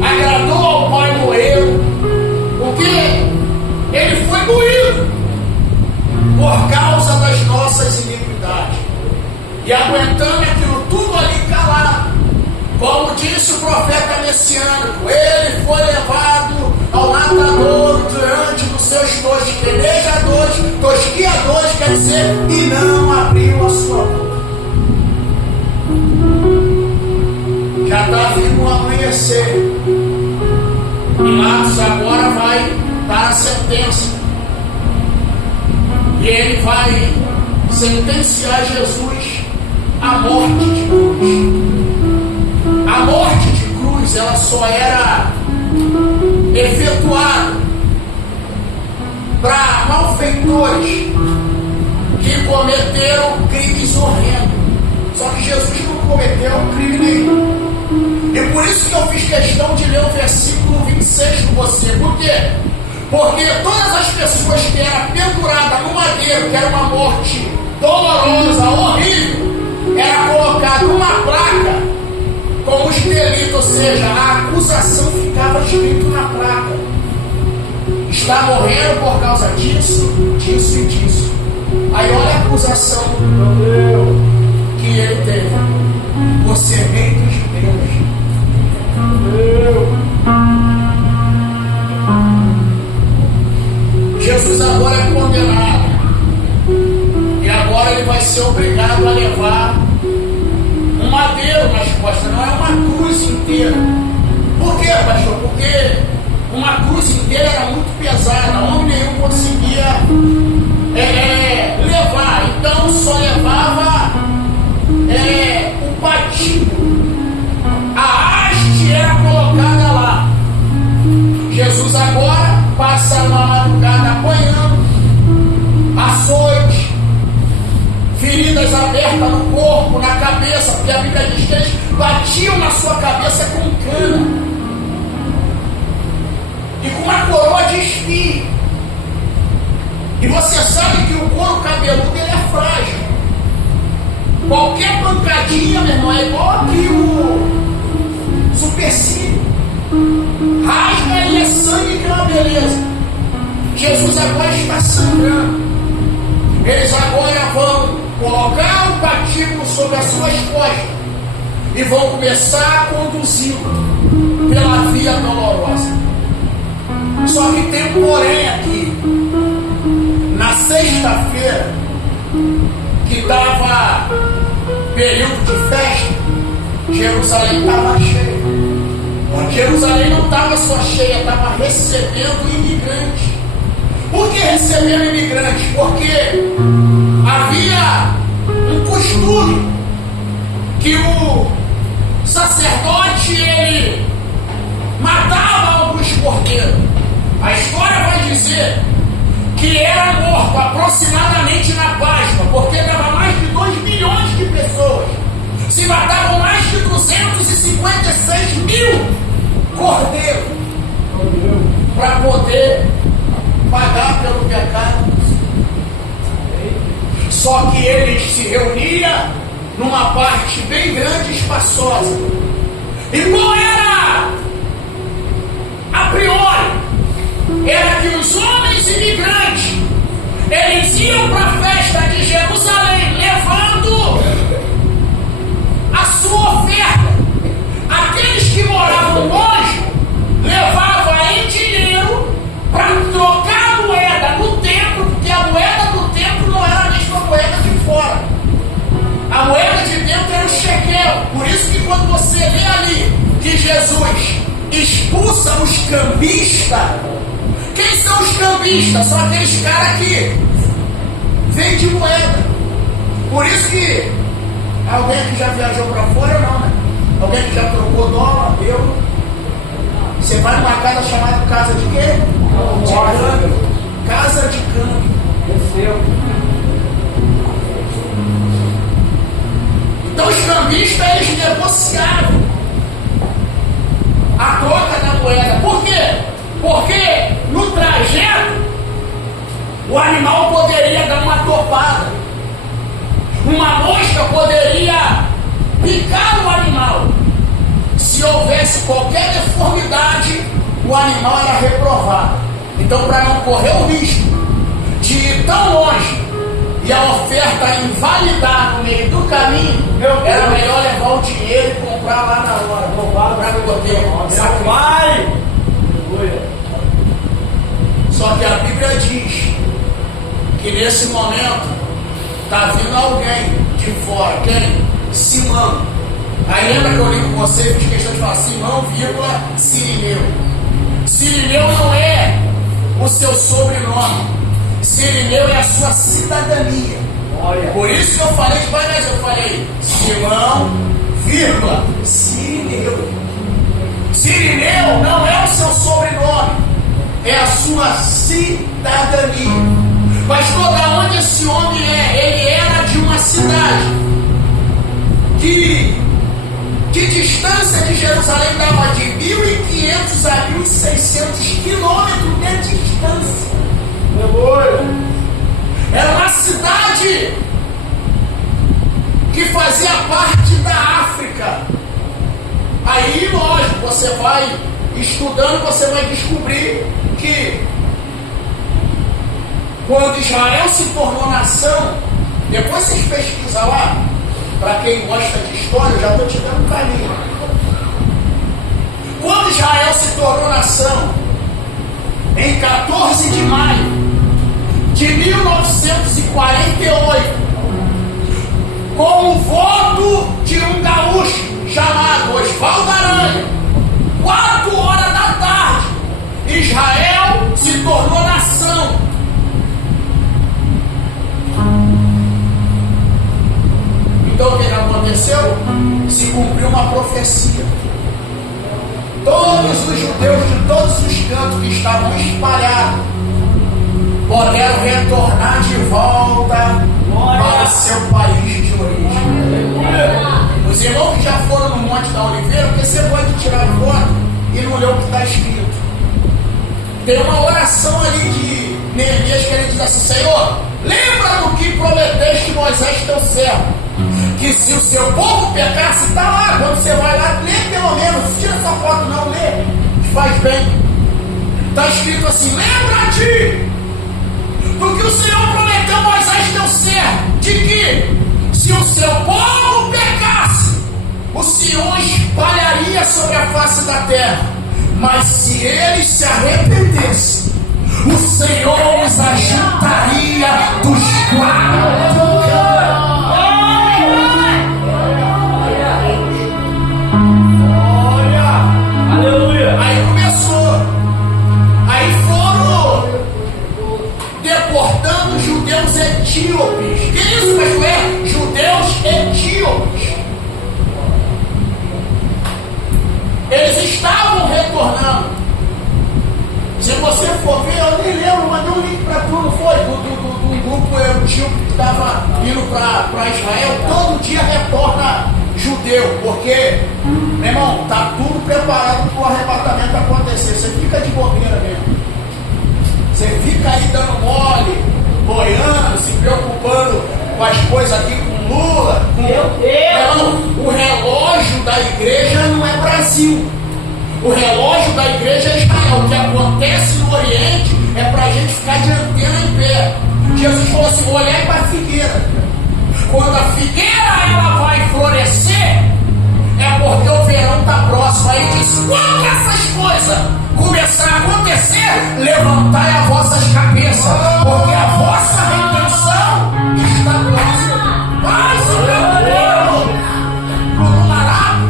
agradou ao pai moeiro. Porque ele foi moído por causa das nossas iniquidades. E aguentando aquilo tudo ali calado. Como disse o profeta messiânico, ele foi levado ao matadouro diante dos seus tosquiadores, quer dizer, e não abriu a sua boca. Já está vindo o amanhecer. Pilatos agora vai dar a sentença. E ele vai sentenciar Jesus à morte de cruz. A morte de cruz, ela só era efetuada para malfeitores que cometeram crimes horrendos. Só que Jesus não cometeu crime nenhum. E por isso que eu fiz questão de ler o versículo 26 com você. Por quê? Porque todas as pessoas que eram penduradas no madeiro, que era uma morte dolorosa, horrível, era colocada uma placa com os delitos, ou seja, a acusação ficava escrito na placa: está morrendo por causa disso, disso e disso. Aí olha a acusação que ele teve: por semente de Deus. Jesus agora é condenado. E agora ele vai ser obrigado a levar um madeiro nas costas, não é uma cruz inteira. Por quê, pastor? Porque uma cruz inteira era muito pesada, homem nenhum conseguia levar, então só levava o patinho. A haste era colocada lá. Jesus agora passa uma madrugada apanhando, açoite, feridas abertas no corpo, na cabeça, porque a Bíblia diz que eles batiam na sua cabeça com cana e com uma coroa de espinho. E você sabe que o couro cabeludo ele é frágil. Qualquer pancadinha, meu irmão, é igual aqui o supercílio. Rasga e é sangue que é uma beleza. Jesus agora está sangrando. Eles agora vão colocar o patíbulo sobre as suas costas e vão começar a conduzi-lo pela via dolorosa. Só que tem um porém aqui. Na sexta-feira, que estava período de festa, Jerusalém estava cheia. Jerusalém não estava só cheia, estava recebendo imigrantes. Por que recebendo imigrantes? Porque havia um costume que o sacerdote ele matava alguns cordeiros. A história vai dizer que era morto aproximadamente na Páscoa, porque dava mais de 2 milhões de pessoas. Se matavam mais de 256 mil cordeiros para poder pagar pelo pecado. Só que eles se reuniam numa parte bem grande e espaçosa. E qual era a priori? Era que os homens imigrantes eles iam para a festa de Jerusalém levando a sua oferta. Aqueles que moravam longe levavam em dinheiro para trocar a moeda no templo, porque a moeda do templo não era a mesma moeda de fora. A moeda de dentro era o shekel. Por isso que quando você lê ali que Jesus expulsa os cambistas, quem são os cambistas? São aqueles caras que vendem moeda. Por isso que alguém que já viajou para fora ou não, né? Alguém que já trocou dólar, euro. Você vai numa casa chamada casa de quê? De câmbio. Casa de câmbio. Então os cambistas eles negociaram a troca da moeda. Por quê? Porque no trajeto o animal poderia dar uma topada, uma mosca poderia picar o animal. Se houvesse qualquer deformidade, o animal era reprovado. Então, para não correr o risco de ir tão longe e a oferta invalidar no meio do caminho, era melhor levar o dinheiro e comprar lá na hora para poder sacrificar. Só que a Bíblia diz que nesse momento está vindo alguém de fora. Quem? Simão. Aí lembra que eu li com você e fiz questão de falar Simão, vírgula, Cirineu. Cirineu não é o seu sobrenome. Cirineu é a sua cidadania. Por isso que eu falei de várias vezes. Eu falei Simão, vírgula, Cirineu. Cirineu não é o seu sobrenome. É a sua cidadania. Pastor, da onde esse homem é? Ele era de uma cidade que de distância de Jerusalém dava de 1.500 a 1.600 quilômetros de distância. Era uma cidade que fazia parte da África. Aí, lógico, você vai estudando, você vai descobrir que quando Israel se tornou nação, depois vocês pesquisam lá, para quem gosta de história, eu já estou te dando um caminho. Quando Israel se tornou nação, em 14 de maio de 1948, com o voto de um gaúcho chamado Osvaldo Aranha, 4 horas da tarde, Israel se tornou nação. Então o que aconteceu? Se cumpriu uma profecia. Todos os judeus de todos os cantos que estavam espalhados puderam retornar de volta para o seu país de origem. Os irmãos que já foram no Monte da Oliveira, porque você pode tirar foto e não ler o que está escrito. Tem uma oração ali de Neemias que ele diz assim: Senhor, lembra do que prometeste Moisés teu servo, que se o seu povo pecasse, está lá, quando você vai lá, lê pelo menos, tira essa foto não, lê, faz bem. Está escrito assim: lembra-te do que o Senhor prometeu a Moisés teu servo, de que se o seu povo pecasse, o Senhor espalharia sobre a face da terra, mas se eles se arrependessem, o Senhor os agitaria dos quatro. Aí começou. Aí foram deportando judeus etíopes. Que isso, pastor? Judeus etíopes. Eles estavam retornando. Se você for ver, eu nem lembro, mandei um link para tu, não foi? Do grupo etíope que estava indo para Israel. Todo dia retorna judeu, porque, meu irmão, está tudo preparado para o arrebatamento acontecer. Você fica de bobeira mesmo. Você fica aí dando mole, boiando, se preocupando com as coisas aqui com Lula. Não, o relógio da igreja não é Brasil. O relógio da igreja é Israel. O que acontece no Oriente é para a gente ficar de antena em pé. Jesus falou assim: olhar para a figueira. Quando a figueira ela vai florescer, é porque o verão está próximo. Aí diz: quando essas coisas começar a acontecer, levantai as vossas cabeças, porque a vossa redenção está próxima. Vai se preocupando com o barato.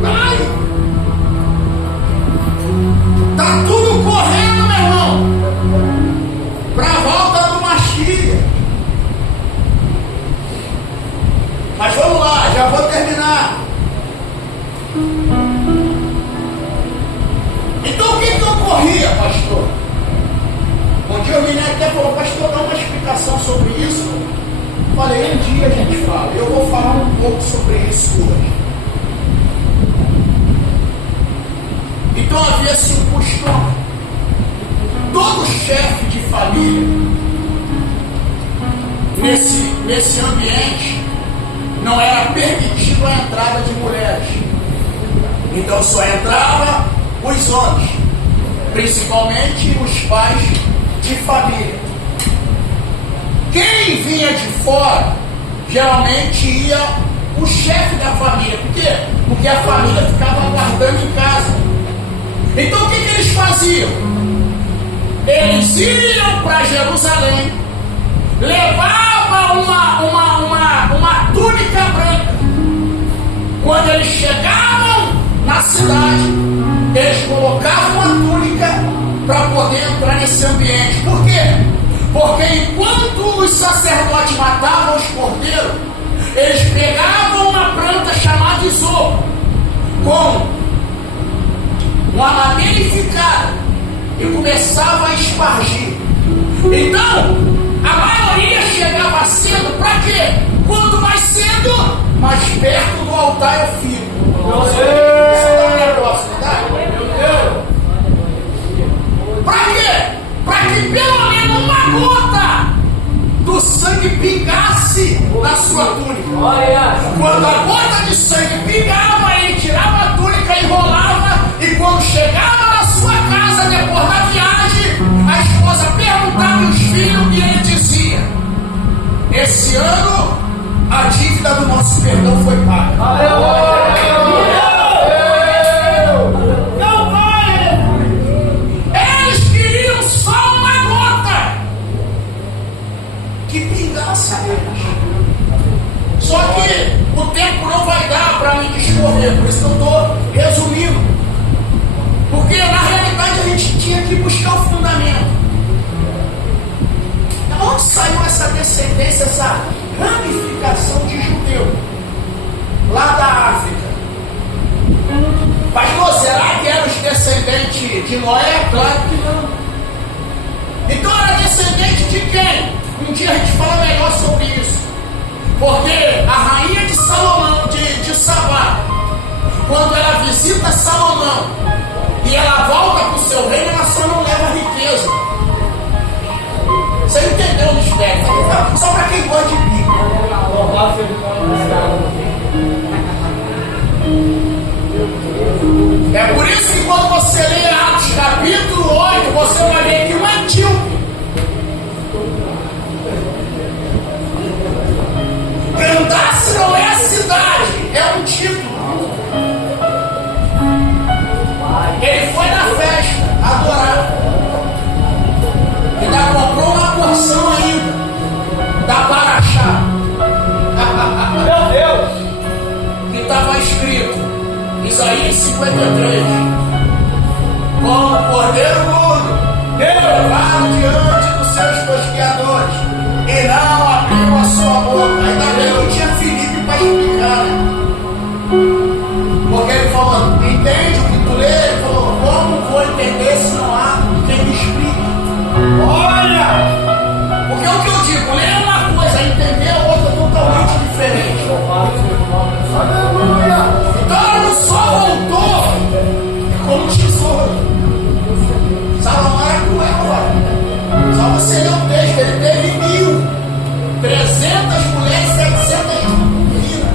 Vai. Está tudo correndo, meu irmão, para a volta do Mashiach. Mas vamos lá, já vou terminar. Então o que ocorria, pastor? Um dia o menino até falou: pastor, dá uma explicação sobre isso. Falei: um dia a gente fala. Eu vou falar um pouco sobre isso hoje. Então havia-se um costume. Todo chefe de família, nesse ambiente, não era permitido a entrada de mulheres. Então só entrava os homens, principalmente os pais de família. Quem vinha de fora, geralmente ia o chefe da família. Por quê? Porque a família ficava aguardando em casa. Então o que eles faziam? Eles iam para Jerusalém, levavam uma túnica branca. Quando eles chegavam na cidade, eles colocavam a túnica para poder entrar nesse ambiente. Por quê? Porque enquanto os sacerdotes matavam os cordeiros, eles pegavam uma planta chamada isopo, com uma madeira ficada, e começava a espargir. Então, a maioria chegava cedo para quê? Quanto mais cedo, mais perto do altar eu fico. Isso dá um negócio, não dá? Para quê? Para que pelo menos uma gota do sangue pingasse na sua túnica. Quando a gota de sangue pingava, ele tirava a túnica, enrolava, e quando chegava na sua casa depois da viagem, a esposa perguntava aos filhos e ele dizia: esse ano a dívida do nosso perdão foi paga. Eles queriam só uma gota que pingasse neles. Só que o tempo não vai dar para me discorrer, por isso que eu estou resumindo. Porque na realidade a gente tinha que buscar o fundamento. Onde saiu essa descendência, essa ramificação de judeu? Lá da África. Pastor, será que eram os descendentes de Noé? Claro que não. Então era descendente de quem? Um dia a gente fala melhor sobre isso. Porque a rainha de Salomão, de Sabá, quando ela visita Salomão e ela volta para o seu reino, ela só não leva riqueza. Você entendeu o mistério? Só para quem gosta de Bíblia. É por isso que quando você lê Atos capítulo 8, você vai ver que um etíope, Candace não é a cidade, é um título. Ele foi na festa adorar. Ainda comprou uma porção ainda da Paraxá. Meu Deus! Que estava escrito, Isaías 53, como o cordeiro mudo, levado diante dos seus tosqueadores, e não abriu a sua boca. Ainda bem que eu tinha Filipe para explicar, né? Porque ele falou, entende o que tu lê? Ele falou, como vou entender se não há quem me explique? Olha! Porque o que eu digo, ler é uma coisa, entender é outra totalmente diferente. Então ela só voltou como tesouro. Salomão era cruel, só você ler o texto, ele teve 1.300 mulheres, 700 meninas.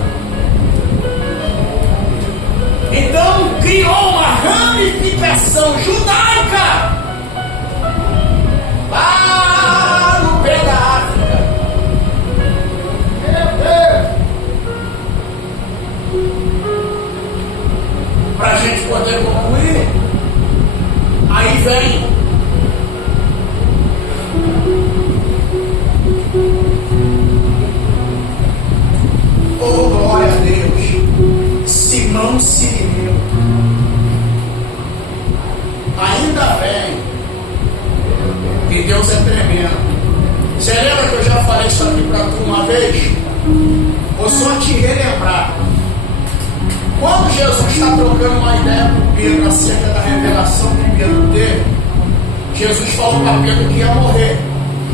Então criou uma ramificação judaica lá no pé da África. Para a gente poder concluir, aí vem oh glória a Deus, Simão Sirineu. Ainda bem que Deus é tremendo. Você lembra que eu já falei isso aqui para tu uma vez? Vou só te relembrar. Quando Jesus está trocando uma ideia com Pedro acerca da revelação que Pedro teve, Jesus falou para Pedro que ia morrer.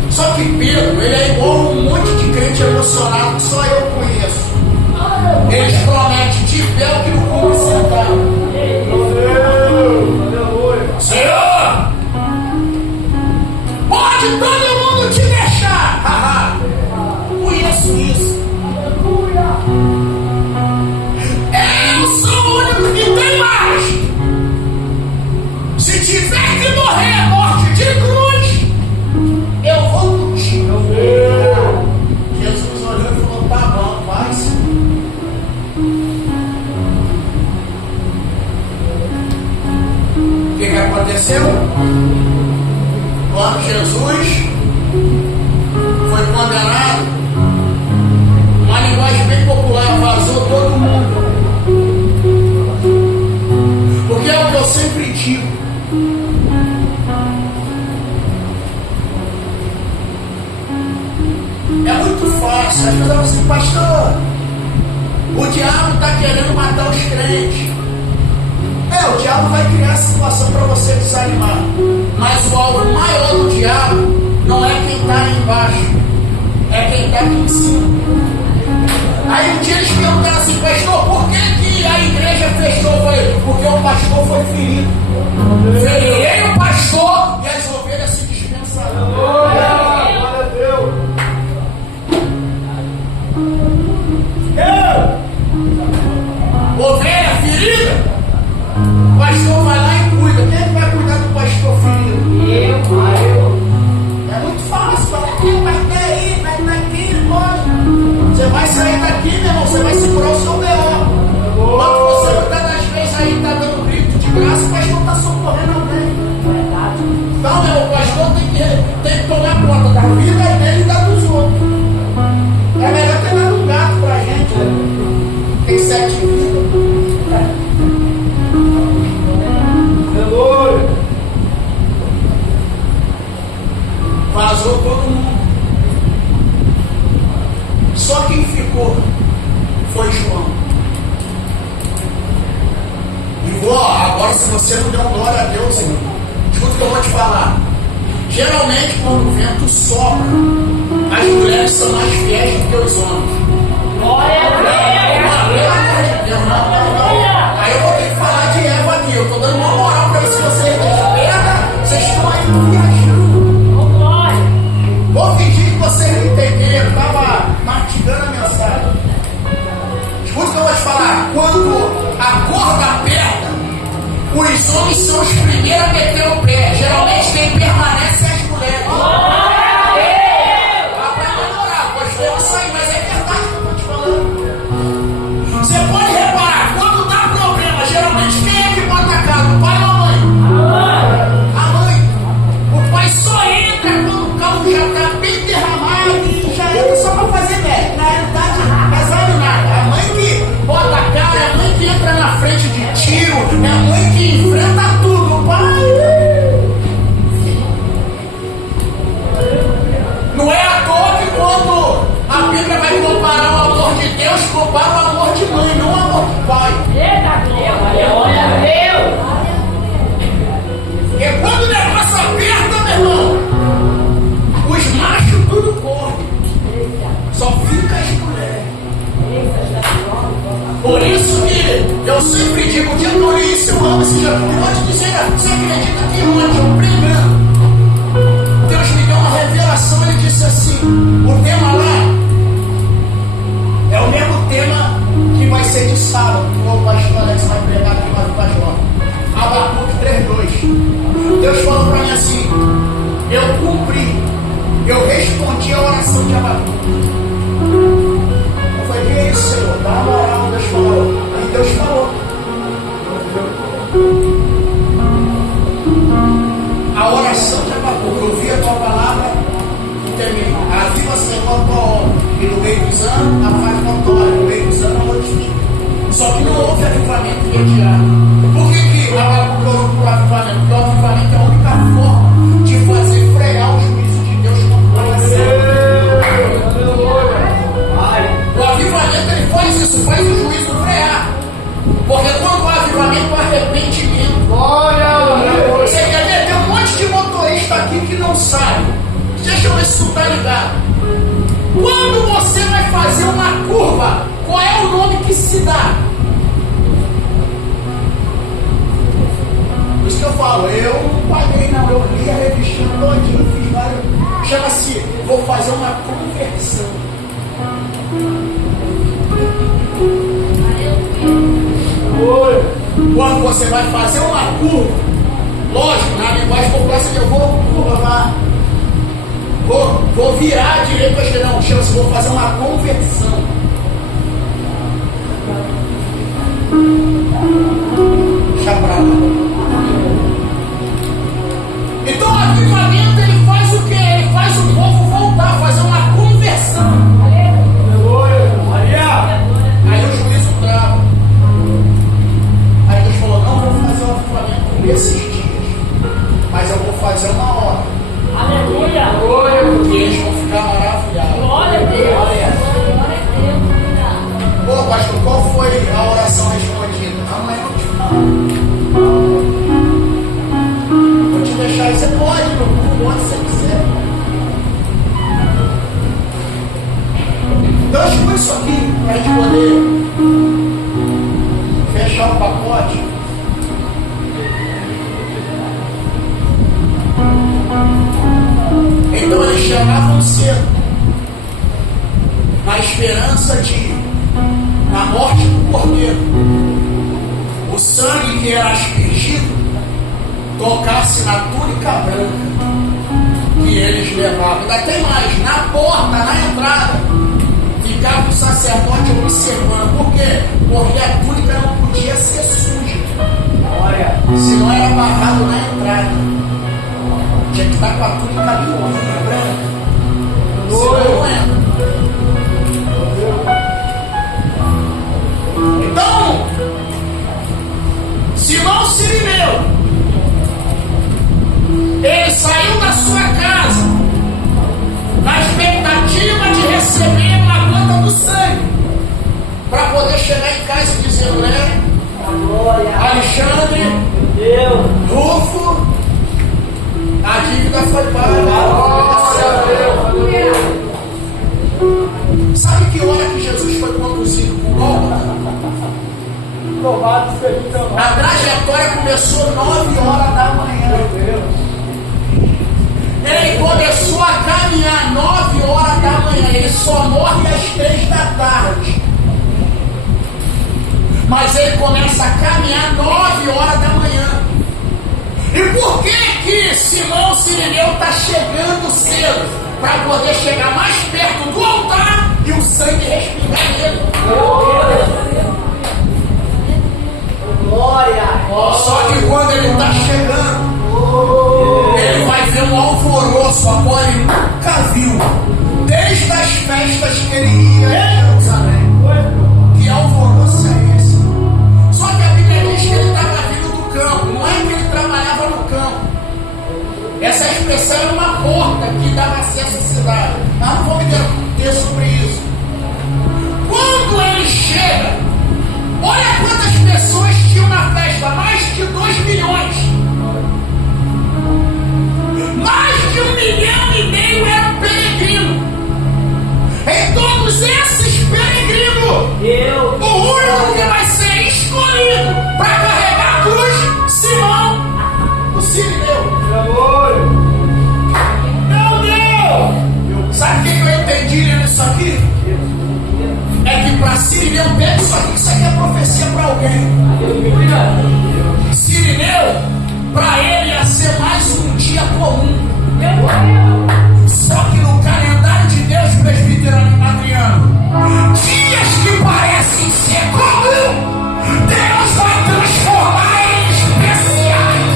Só que Pedro, ele é igual um monte de crente emocionado que só eu conheço. Eles prometem de pé o que não come sentado. Senhor, pode todo mundo te deixar. Haha, conheço isso. Eu sou o único que tem mais. Se tiver que morrer, morte de cruz, eu vou contigo. Jesus olhou e falou, tá bom, vai sim. O que aconteceu? Quando Jesus foi condenado, uma linguagem bem popular, vazou todo mundo. Porque é o que eu sempre digo. É muito fácil. As pessoas falam assim, pastor, o diabo está querendo matar os crentes. O diabo vai criar a situação para você desanimar. Mas o alvo maior do diabo não é quem está aí embaixo, é quem está aqui em cima. Aí um dia eles perguntaram assim, pastor, por que a igreja fechou? Eu falei, porque o pastor foi ferido. Ferirei o pastor e as ovelhas se dispensaram. Glória a Deus! Ovelha ferida, o pastor vai lá e cuida. Quem é que vai cuidar do pastor ferido? Eu. É muito fácil falar, mas peraí, vai daqui, pode. Você vai sair daqui, meu irmão, você vai segurar o seu B.O. Quando você muitas das vezes aí está dando grito de graça, o pastor está socorrendo alguém. Só quem ficou foi João. E agora, se você não deu glória a Deus, irmão, escuta o que eu vou te falar. Geralmente, quando o vento sopra, as mulheres são mais fiéis do que os homens. Glória a Deus! Aí eu vou ter que falar de Eva aqui. Eu estou dando uma moral para isso. Se vocês despertam, vocês estão aí viajando. Glória! Vou fingir que vocês não entenderam. Estava mastigando a mensagem. Escuta o que eu vou te falar. Quando a corda aperta, os homens são os primeiros a meter o pé. Geralmente quem permanece é as mulheres. Mas é verdade o que eu estou te falando. Você pode reparar, quando dá problema, geralmente quem é que bota a cara? O pai ou a mãe? A mãe. O pai só entra quando o caldo já está bem derramado e já entra só para fazer bem. Na realidade, casado nada. A mãe que bota a cara, é a mãe que entra na frente de tiro, é a mãe que enfrenta tudo. O pai. Não é à toa que quando a Bíblia vai comparar o amor de Deus, compara o amor de mãe, não o amor de pai. Eita glória! Glória a Deus! Porque quando o negócio aperta, meu irmão, os machos tudo correm. Só fica as mulheres. Por isso que eu sempre digo, de por isso eu amo esse jogo. Eu vou te dizer, você acredita que ontem eu pregando, Deus me deu uma revelação, ele disse assim, o tema lá é o mesmo tema que vai ser de sábado, que o pastor Alex vai pregar aqui no Pastor. Abacuque 3:2. Deus falou para mim assim, eu cumpri, eu respondi a oração de Abacuque. Eu falei, que é isso, Senhor? Dá uma moral, Deus falou. Aí Deus falou. A oração de Abacuque, eu ouvi a tua palavra e termina. Aviva-se a tua obra, e no meio dos anos a faz notória, no meio dos anos a modifica. Só que não houve avivamento imediato. Por que Abacuque orou por avivamento? Porque o avivamento é a única forma de fazer frear o juízo de Deus contra você. O avivamento ele faz isso, faz o juízo frear. Porque quando o avivamento é arrependimento. Você quer ver? Tem um monte de motorista aqui que não sabe. Deixa eu ver se tu tá ligado. Quando você vai fazer uma curva, qual é o nome que se dá? Por isso que eu falo, eu não paguei não, eu li a revistinha todinha, fiz vários. Chama-se, vou fazer uma conversão. Quando você vai fazer uma curva, lógico, na linguagem popular você diz, eu vou curvar, vou virar a direita, não, chama-se, vou fazer uma conversão. Deixa pra lá. Então o avivamento ele faz o quê? Ele faz o povo voltar, fazer uma conversão. Aí o juízo trava. Aí Deus falou, não vou fazer o avivamento nesses dias, mas eu vou fazer uma hora. Aleluia! E eles vão ficar maravilhados. Glória a Deus! Pô, pastor, qual foi a oração respondida? Amanhã eu te falo. Vou te deixar, você pode, meu irmão, onde você quiser. Então eu escolho isso aqui para a gente poder fechar o pacote. Então eles chamavam cedo, na esperança de, na morte do cordeiro, o sangue que era aspergido tocasse na túnica branca que eles levavam. Ainda tem mais, na porta, na entrada, ficava o sacerdote observando. Por quê? Porque a túnica não podia ser suja, senão era barrado na entrada. Tinha que estar com a túnica limpinha, branca, senão não entra. Então, Simão Sirineu, ele saiu da sua casa na expectativa de receber uma gota do Alexandre, Rufo, a dívida foi paga. Sabe que hora que Jesus foi conduzido por Gólgota? A trajetória começou 9 horas da manhã. Ele começou a caminhar 9 horas da manhã. Ele só morre às 3 da tarde. Mas ele começa a caminhar 9 horas da manhã. E por que Simão Sirineu está chegando cedo? Para poder chegar mais perto do altar e o sangue respingar nele. Glória! Só que quando ele está chegando, ele vai ver um alvoroço a qual ele nunca viu. Desde as festas que ele ia em Jerusalém. Que alvoroço é esse? Só que a Bíblia diz que ele estava vindo do campo. Não é que ele trabalhava no campo. Essa expressão era uma porta que dava acesso à cidade. Nós não vamos ter sobre isso. Quando ele chega, olha quantas pessoas tinham na festa. Mais de 2 milhões. Mais de 1,5 milhão eram peregrinos. Em todos esses peregrinos, o único que vai ser escolhido para carregar a cruz, Simão, o Sirineu. Meu Deus! Sabe o que eu entendi nisso aqui? É que para Sirineu, pega isso aqui, isso aqui é profecia para alguém. Sirineu, para ele ia ser mais um dia comum. Só que no calendário de Deus, presbítero Adriano, dias que parecem ser comum, Deus vai transformar em especiais.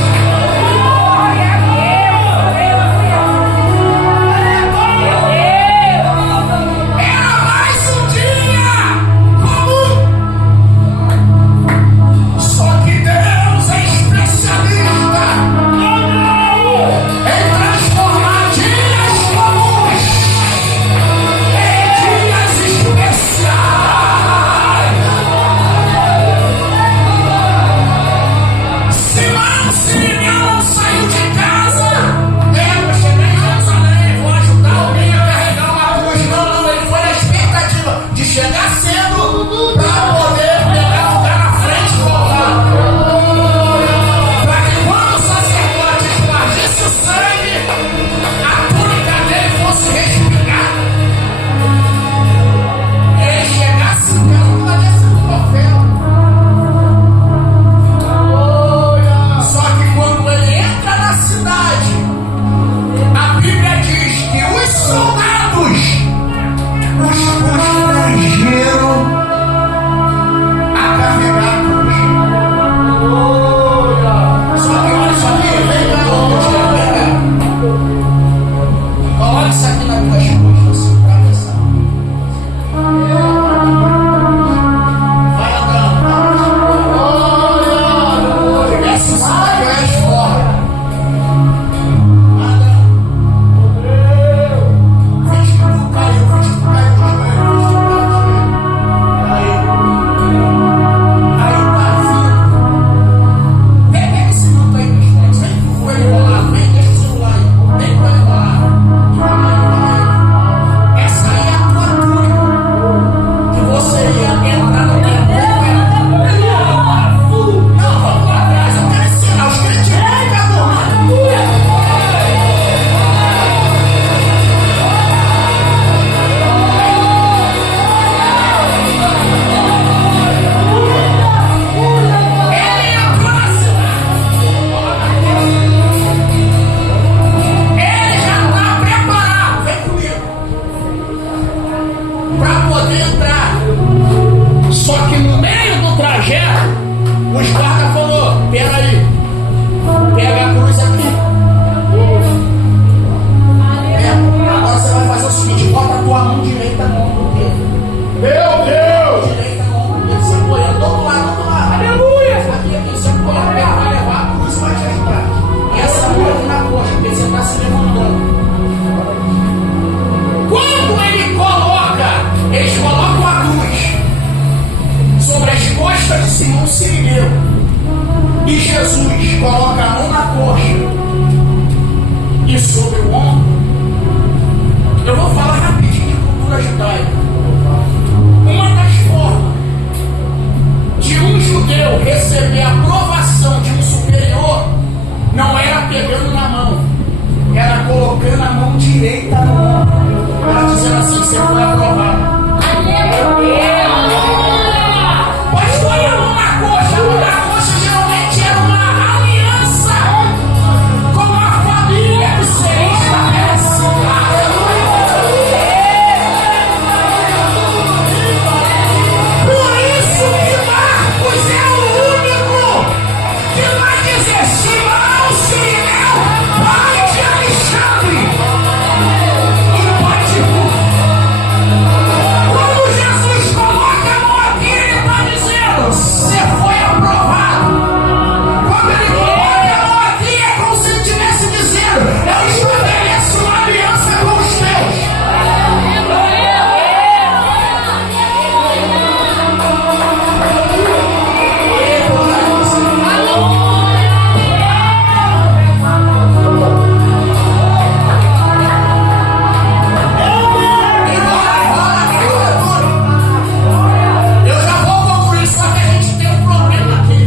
Era mais um dia comum. Só que Deus é especialista em transformar dias comuns em dias especiais. Simão Sirineu não saiu de casa. Vou chegar em Jerusalém, vou ajudar alguém a carregar uma cruz. Não, ele foi na expectativa de chegar cedo para poder pegar lugar na frente do altar. Para que quando o sacerdote espargisse o sangue, a túnica dele fosse respingada. Ele chegasse em casa, não valia ser um troféu. Só que quando ele entra na cidade, a Bíblia diz que os soldados os constrangeram a carregar a cruz. Só que olha isso aqui, vem cá, vem cá. Coloca isso aqui nas tuas costas, para avançar. Vai andando. Desce o sangue, és fora. Anda. Finge que tu caiu do joelho, Aí tá vindo. Pega esse minuto aí, meus filhos. Vem que foi enrolar, vem, deixa o celular aí. Vem que vai enrolar. Essa aí é a tua túnica. Que você ia entrar no tempo. Não, vamos lá atrás, eu quero ensinar os crentes a ficar dormindo. Ele entrou na cidade. Ele já está preparado, vem comigo, para poder entrar. Só que no meio do trajeto, os guardas falou: peraí, pega a cruz aqui. Agora você vai fazer o seguinte: bota a tua mão direita no ombro dele. Meu Deus! Direita no ombro dele, se apoiando do outro lado. Aleluia! Aqui, se apoiando, ele vai levar a cruz e vai te ajudar. E essa mão aqui na coxa, porque você está se levantando. Quando eles colocam a cruz sobre as costas de Simão Sirineu, Jesus coloca a mão na coxa e sobre o ombro, eu vou falar rapidinho de cultura judaica. Uma das formas de um judeu receber a aprovação de um superior não era pegando na mão, era colocando a mão direita no ombro, era dizendo assim: você foi aprovado. Pastor, a mão na coxa. A mão na coxa geralmente era uma aliança com a família que seria estabelecida. Por isso que Marcos é o único que vai dizer: Simão, Sirineu, pai de Alexandre e pai de Rufo. Quando Jesus coloca a mão aqui, ele está dizendo: você foi aprovado. Quando ele coloca a mão aqui, é como se ele estivesse dizendo: eu estabeleço uma aliança com os teus. Eu já vou concluir, só que a gente tem um problema aqui.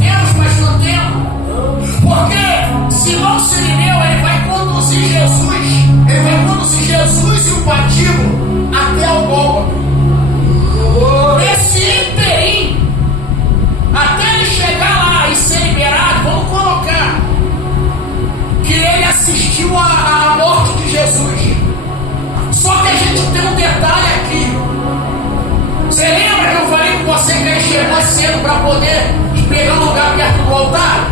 Temos, mas não temos. Porque Simão Sirineu, ele vai conduzir Jesus e o patíbulo até o Gólgota. Nesse ínterim, até ele chegar lá e ser liberado, vamos colocar que ele assistiu à morte de Jesus. Só que a gente tem um detalhe aqui. Você lembra que eu falei com você que ele chegou cedo para poder pegar um lugar perto do altar?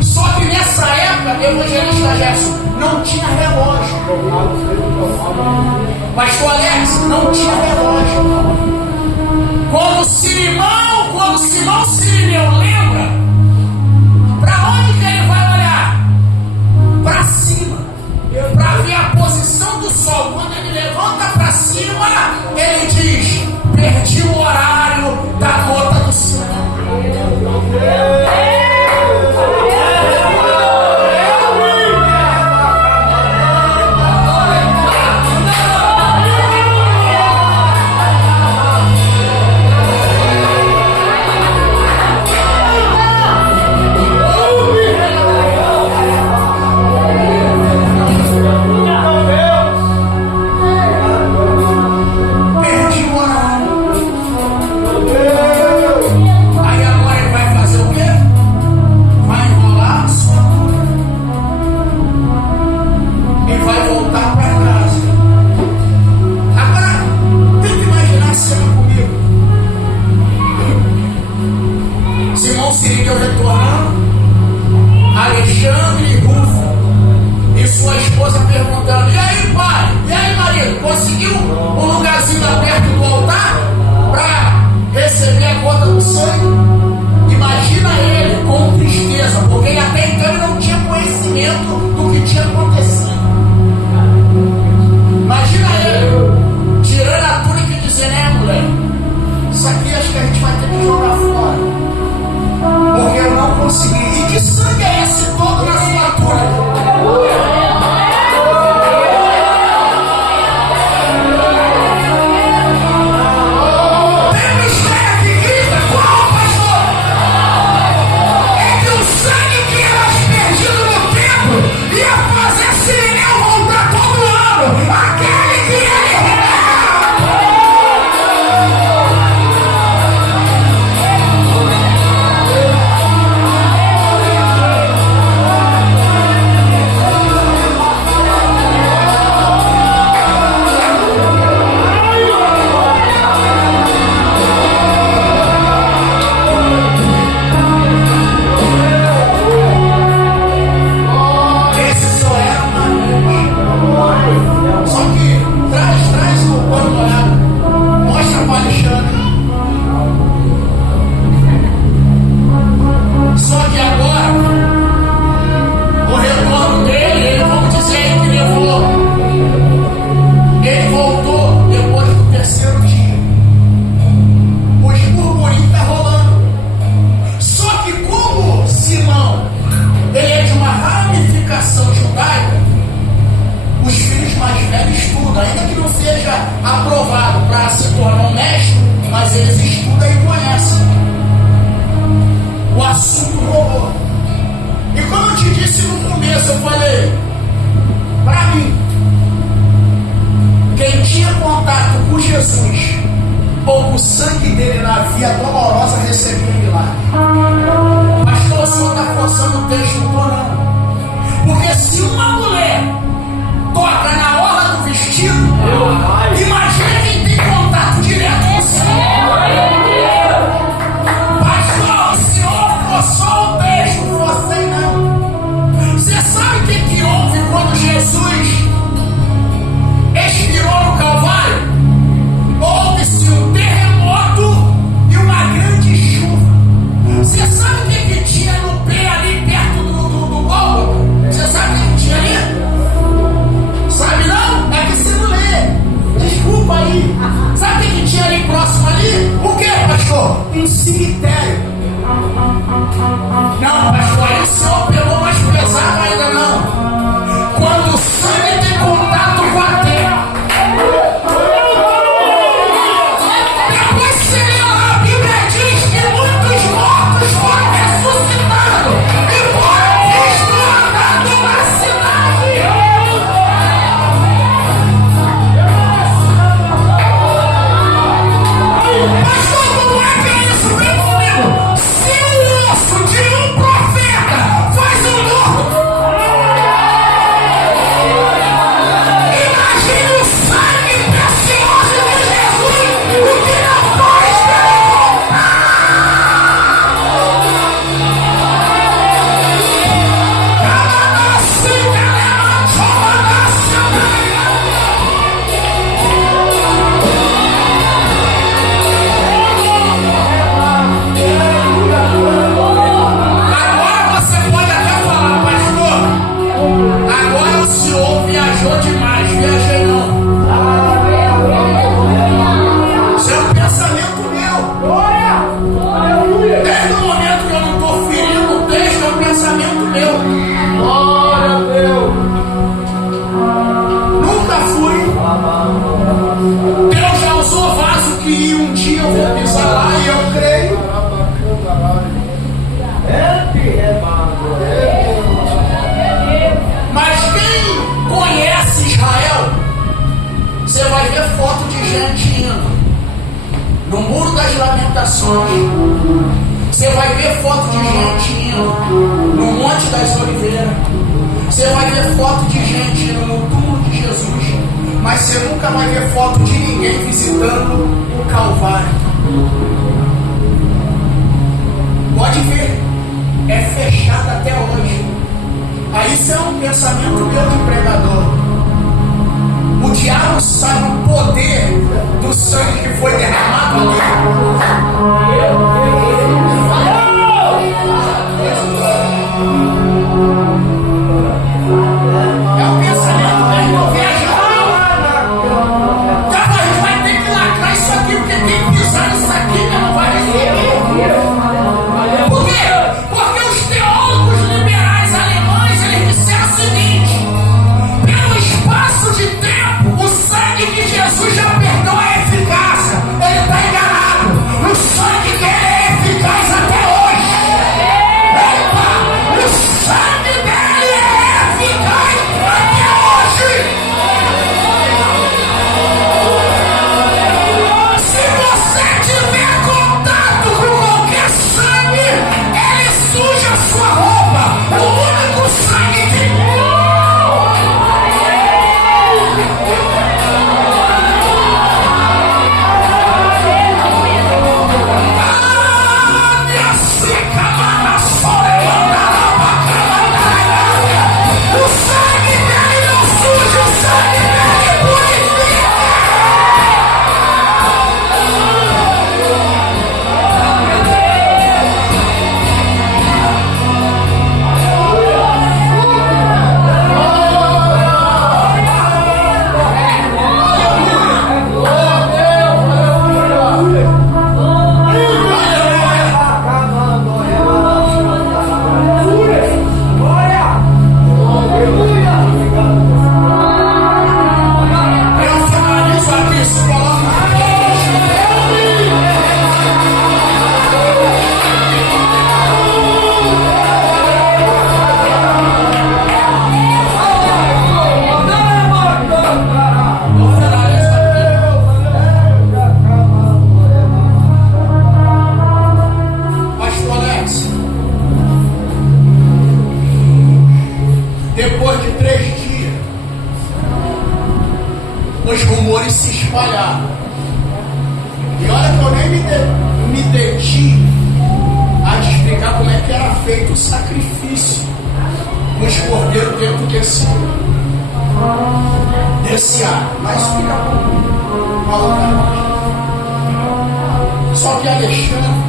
Só que nessa época, evangelista Gerson, não tinha relógio. Pastor Alex, não tinha relógio. Quando Simão Sirineu lembra, para onde que ele vai olhar? Para cima, para ver a posição do sol. Quando ele levanta para cima, ele diz: perdi o horário da nota do céu. Perdi o horário. aprovado para se tornar um mestre, mas eles estudam e conhecem. O assunto rolou. E como eu te disse no começo, eu falei, para mim, quem tinha contato com Jesus, ou com o sangue dele na via dolorosa, recebia milagre. Pastor, o senhor está forçando o texto, não estou não. Porque se uma mulher toca na orla do vestido, imagina quem tem contato direto com o Senhor. Pastor, o senhor forçou o texto, você não. Você sabe o que houve quando Jesus expirou no Calvário? Houve-se um terremoto e uma grande chuva. Você sabe o que tinha no pé ali perto do Gólgota? Você sabe o que tinha ali? Sabe não? É que você não lê. Desculpa aí. Sabe o que tinha ali próximo ali? O que, pastor? Um cemitério. Não, pastor, aí o senhor pegou mais pesado ainda não. Quando o sangue tem contato com a terra, depois você lê lá, a Bíblia diz que muitos mortos foram ressuscitados e foram vistos andando na cidade. Pastor, como é que é isso? Vem comigo. Se o osso de um profeta faz um morto, imagine o sangue precioso de Jesus, o que não faz Agora você pode até falar, pastor, agora o senhor viajou demais. Viajei não. Isso é um pensamento meu. Desde o momento que eu não estou ferindo o texto, é um pensamento meu. Nunca fui. Deus já usou vaso que um dia eu vou pisar lá e eu creio. Mas quem conhece Israel, você vai ver foto de gente indo no Muro das Lamentações. Você vai ver foto de gente indo no Monte das Oliveiras. Você vai ver foto de gente indo no túmulo de Jesus. Mas você nunca vai ver foto de ninguém visitando o Calvário. Pode ver, é fechado até hoje. Aí isso é um pensamento meu de pregador. O diabo sabe o poder do sangue que foi derramado ali. É um pensamento dele, não veja. Então a gente vai ter que lacrar isso aqui, porque quem pisar nisso aqui não vai receber. Por quê? Porque os teólogos liberais alemães, eles disseram o seguinte: pelo espaço de tempo, o sangue que Jesus já perdoa é eficaz. Ele está enganado. O sangue dele é eficaz até hoje. Epa! O sangue dele é eficaz até hoje. Se você tiver contato com qualquer sangue, ele suja a sua roupa. O único sangue que isso, coloca na frente. Pastor Alex, depois de 3 dias, os rumores se espalharam. E olha que eu nem me detive a te explicar como é que era feito o sacrifício dos cordeiros dentro desse ar. Mas fica bom. Só que Alexandre,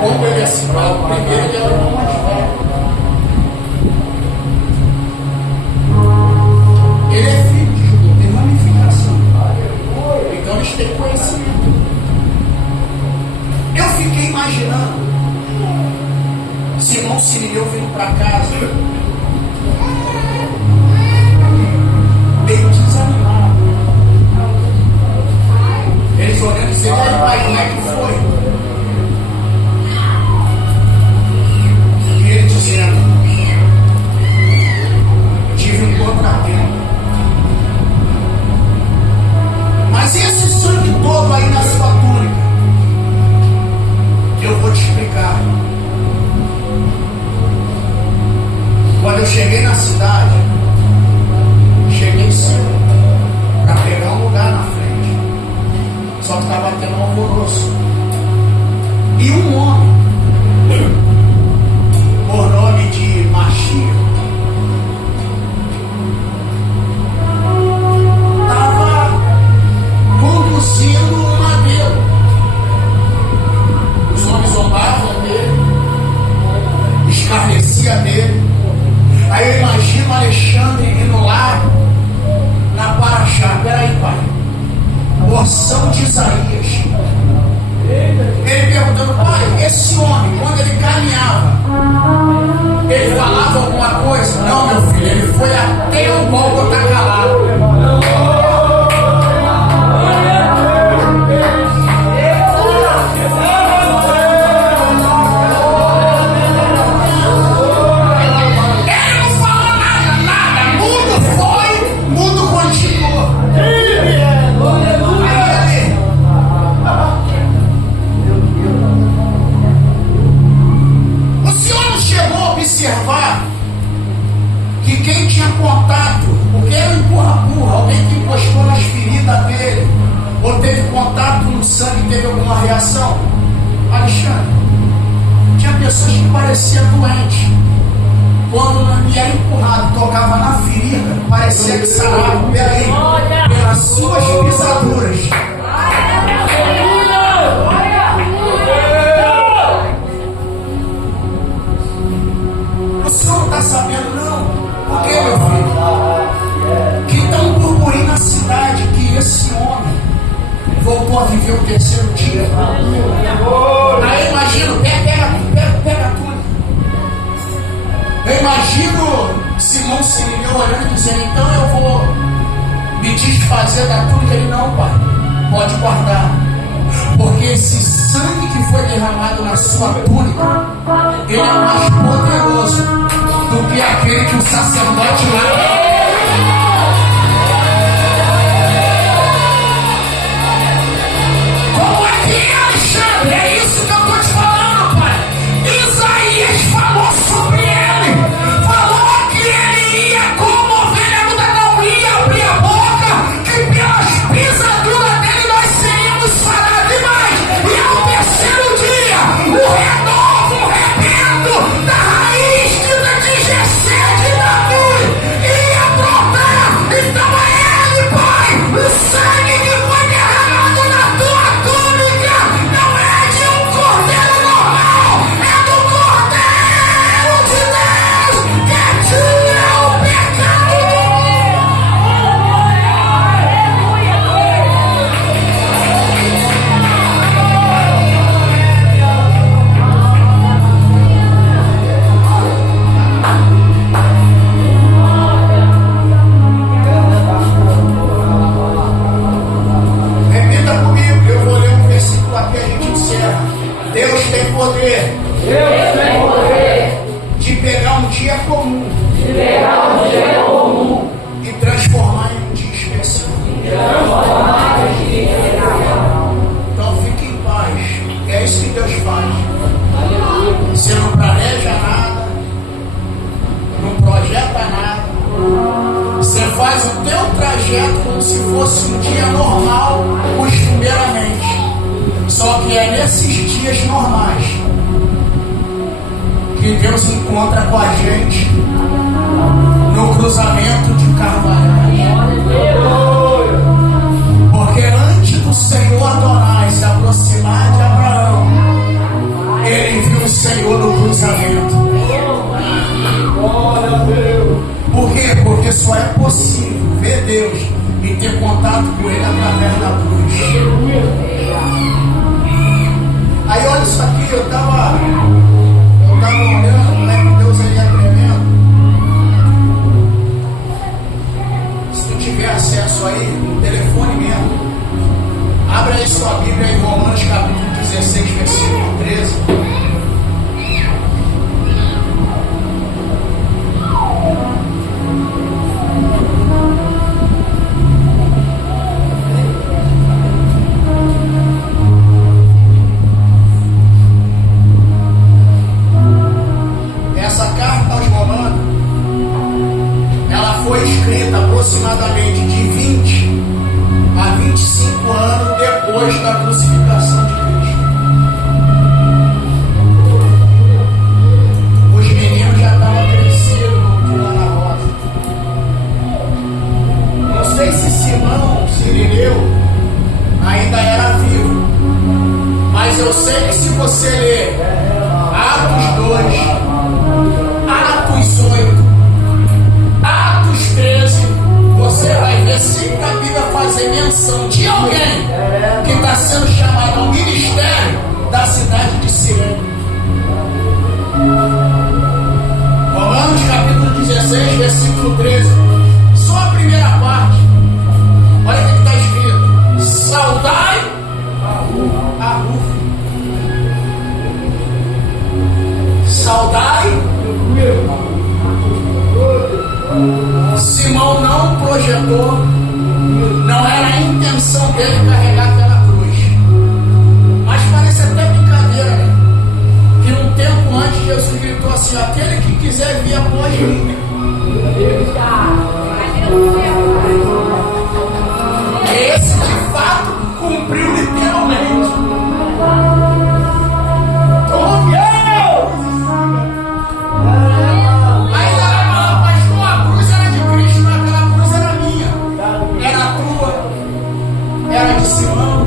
como ele é citado, primeiro ele era o irmão mais velho. Ele é filho de Judeu, tem ramificação. Então eles têm conhecimento. Eu fiquei imaginando Simão Sirineu vindo para casa, meio desanimado. Eles olhando e dizendo: "Ei, pai, como é que foi?" E ele dizendo: "Tive um contratempo. Mas esse sangue todo aí na sua túnica, eu vou te explicar. Quando eu cheguei na cidade, cheguei cedo para pegar um lugar na frente. Só que estava tendo um alvoroço. E um homem, por nome de Machia, estava conduzindo um madeiro. Os homens zombavam dele, escarnecia dele. Aí eu imagino Alexandre indo lá na Paraxá. Peraí, pai, porção de Isaías. Ele perguntando: pai, esse homem, quando ele caminhava, ele falava alguma coisa? Não, meu filho, ele foi até o Gólgota calado. Que quem tinha contato, porque era um empurra-empurra, alguém que encostou nas feridas dele, ou teve contato no sangue e teve alguma reação. Alexandre, tinha pessoas que pareciam doentes. Quando me era empurrado, tocava na ferida, parecia que sarava. Peraí, pelas suas pisaduras. O senhor não está sabendo, não? Por que, meu filho? Que está um burburinho na cidade que esse homem voltou a viver o 3º dia. Aí eu imagino, pega tudo. Eu imagino Simão Sirineu olhando e dizendo: então eu vou me desfazer da túnica. Ele: não, pai, pode guardar. Porque esse sangue que foi derramado na sua túnica, ele é mais poderoso do que aquele que o sacerdote lá. Como é que é, Alexandre? É isso que eu estou te falando, pai. Isaías falou sobre ele. Falou que ele ia como ovelha muda, não ia abrir a boca, que pelas pisaduras dele nós seríamos sarados demais. E ao 3º dia, o renovo, o rebento da raiz de Jessé de Davi ia poder de pegar um dia comum e transformar em um dia especial. Então fique em paz. É isso que Deus faz. Você não planeja nada, não projeta nada. Você faz o teu trajeto como se fosse um dia normal, costumeiramente. Só que é nesses dias normais que Deus encontra com a gente no cruzamento de Carvalhais. Porque antes do Senhor Adonai se aproximar de Abraão, ele viu o Senhor no cruzamento. Por quê? Porque só é possível ver Deus e ter contato com Ele através da cruz. Aí olha isso aqui, eu estava olhando como é que Deus ele é tremendo. Se tu tiver acesso aí, no telefone mesmo, abra aí sua Bíblia em Romanos capítulo 16, versículo 13. Aproximadamente de 20 a 25 anos depois da crucificação de Cristo. Os meninos já estavam crescidos lá na roça. Não sei se Simão Cirineu ainda era vivo, mas eu sei que se você ler Atos 2, Atos 8, Atos 13, você vai ver sempre a Bíblia fazer menção de alguém que está sendo chamado ao ministério da cidade de Cirene. Romanos capítulo 16, versículo 13. Só a primeira parte. Olha o que está escrito: saudai a Rufo. Saudai. Simão não projetou, não era a intenção dele carregar aquela cruz. Mas parece até brincadeira, né? Que um tempo antes Jesus gritou assim: aquele que quiser vir após mim. Esse de fato cumpriu literalmente. Era de Simão,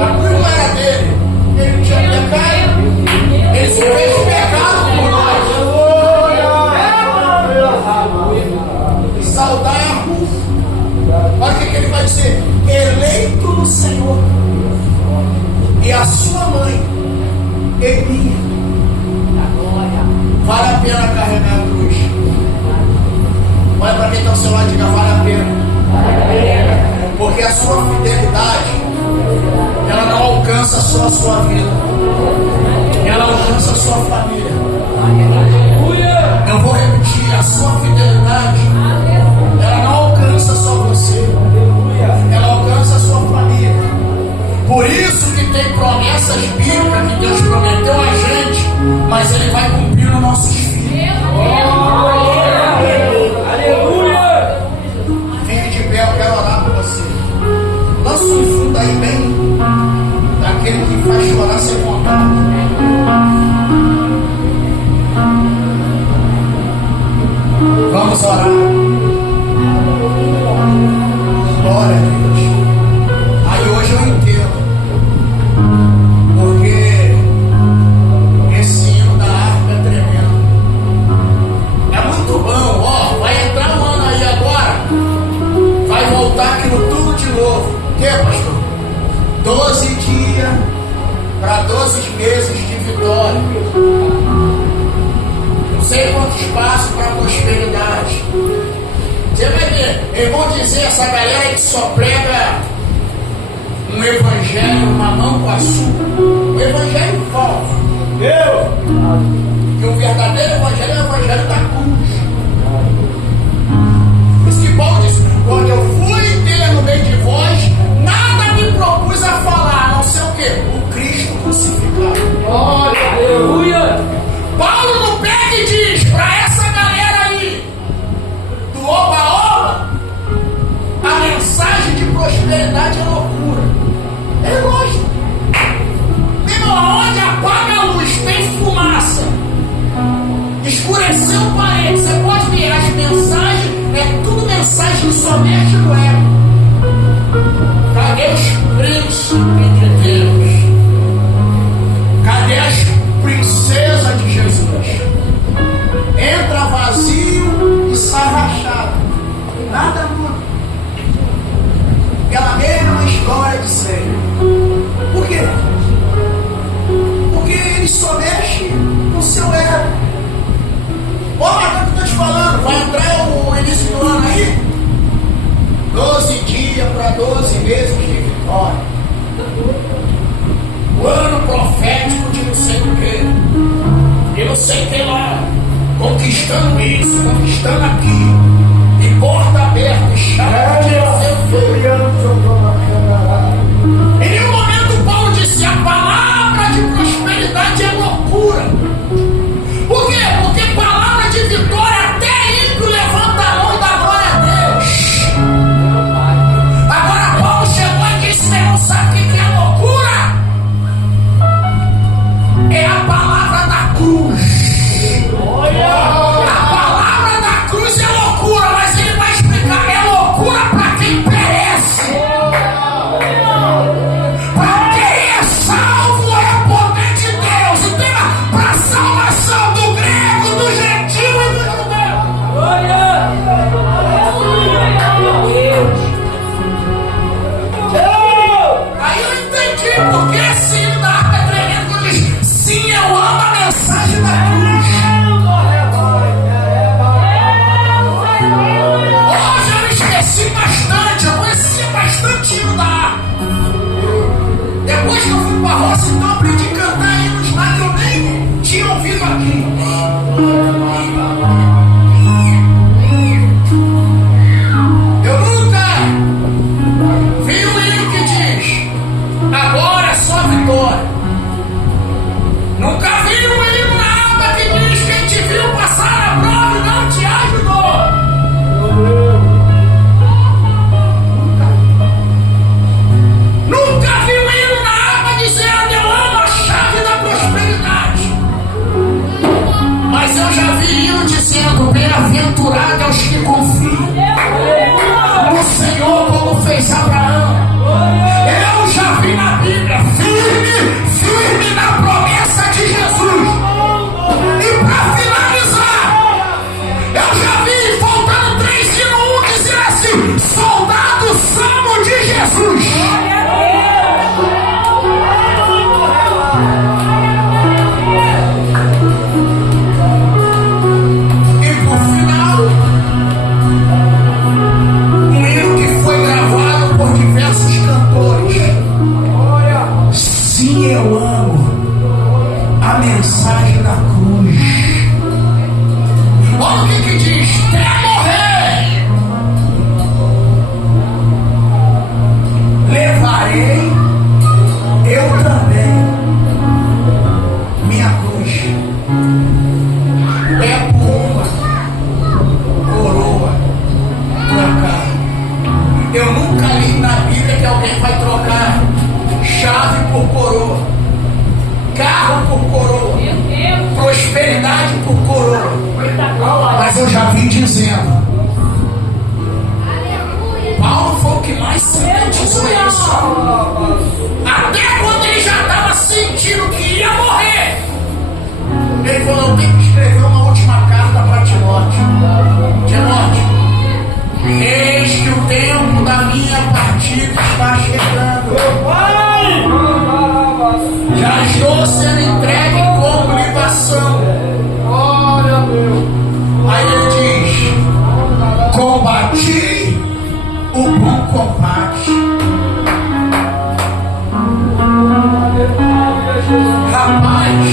a cruz não era dele, ele não tinha pecado, ele se fez pecado por nós. Saudai a Rufo. Olha o que ele vai dizer: eleito no Senhor, e a sua mãe, Emília. Vale a pena carregar a cruz. Olha para quem está ao seu lado e diga: vale a pena. Porque a sua fidelidade, ela não alcança só a sua vida, ela alcança a sua família. Eu vou repetir: a sua fidelidade, ela não alcança só você, ela alcança a sua família. Por isso que tem promessas bíblicas que Deus prometeu a gente, mas Ele vai cumprir nos nossos filhos. Aleluia! Fique de pé, eu quero orar por você. Lança um fundo aí bem daquele que faz chorar sem vontade. Vamos orar. Glória a Deus. Aí hoje eu entendo porque esse hino da harpa é tremendo. É muito bom, ó. Vai entrar um ano aí agora, vai voltar aquilo tudo de novo. Que, pastor? 12 dias para 12 meses de vitória. Não sei quantos passos para prosperidade. Você vai ver, eu vou dizer, essa galera que só prega um evangelho, mamão com açúcar, um evangelho falso. Que o verdadeiro evangelho é o evangelho da cruz. Isso que Paulo disse: quando eu fui ter no meio de vós, nada me propus a falar, a não ser o quê? O Cristo crucificado. Aleluia. Paulo não pega e diz para essa galera aí do oba-oba: a mensagem de prosperidade é loucura. É lógico. Meu, aonde apaga a luz, tem fumaça, escureceu o parede, você pode ver as mensagens, é tudo mensagem que só mexe no ego. Cadê os príncipes de Deus? Cadê as princesas de Jesus? Entra vazio e sai rachado. Nada muda. Aquela mesma história de sempre. Por quê? Porque ele só mexe no seu ego. Olha o que eu estou te falando. Vai entrar o início do ano aí? 12 dias para 12 meses de vitória. O ano profético de não sei o que. Eu não sei o que lá. Conquistando isso, conquistando aquilo. E porta aberta, e chave de seu filho. Em nenhum momento Paulo disse: a palavra de prosperidade é loucura. Por quê? Porque palavra de vitória até ímpio levanta a mão e dá glória a Deus. Agora Paulo chegou e disse: você não sabe o que é loucura? É a palavra da cruz. A palavra da cruz é loucura, mas ele vai explicar: é loucura para quem perece. Para quem é salvo é poder de Deus. Entenda? Para a salvação do grego, do gentil e do judeu. Aí eu entendi porque esse hino da harpa tremendo quando diz: sim, eu amo a mensagem da cruz. Hoje eu esqueci bastante, eu conhecia bastante hino da harpa. Depois que eu fui para a roça, então eu aprendi a cantar hinos lá que eu nem tinha ouvido aqui. Eu nunca vi um hino que diz: agora é só vitória. Nunca vi um hino na harpa que diz: quem te viu passar a prova e não te ajudou. Nunca vi um hino na harpa dizendo: eu amo a chave da prosperidade. Mas eu já vi hino dizendo: bem-aventurado é os que confiam no Senhor, como fez Abraão. Eu já vi na Bíblia firme na promessa de Jesus. E para finalizar, eu já vi faltando 3 e no 1 dizer assim: soldado salvo de Jesus. E por final, um hino que foi gravado por diversos cantores. Sim, eu amo a mensagem da cruz. Olha o que diz: até morrer levarei eu também minha cruz. É por uma coroa trocar. Eu nunca li na Bíblia que alguém vai trocar chave por coroa, carro por coroa, prosperidade por coroa. Mas eu já vim dizendo: Paulo foi o que mais sintetizou isso. Até quando ele já estava sentindo que ia morrer, ele falou: eu tenho que escrever uma última carta para Timóteo. Timóteo, eis que o tempo da minha partida está chegando. Já estou sendo entregue como libação. Olha, meu. Aí ele diz: combati o bom combate. Rapaz,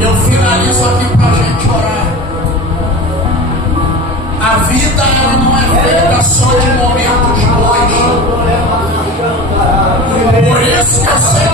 Eu finalizo aqui para a gente orar. A vida ela não é feita só de momentos bons. Por isso que eu sei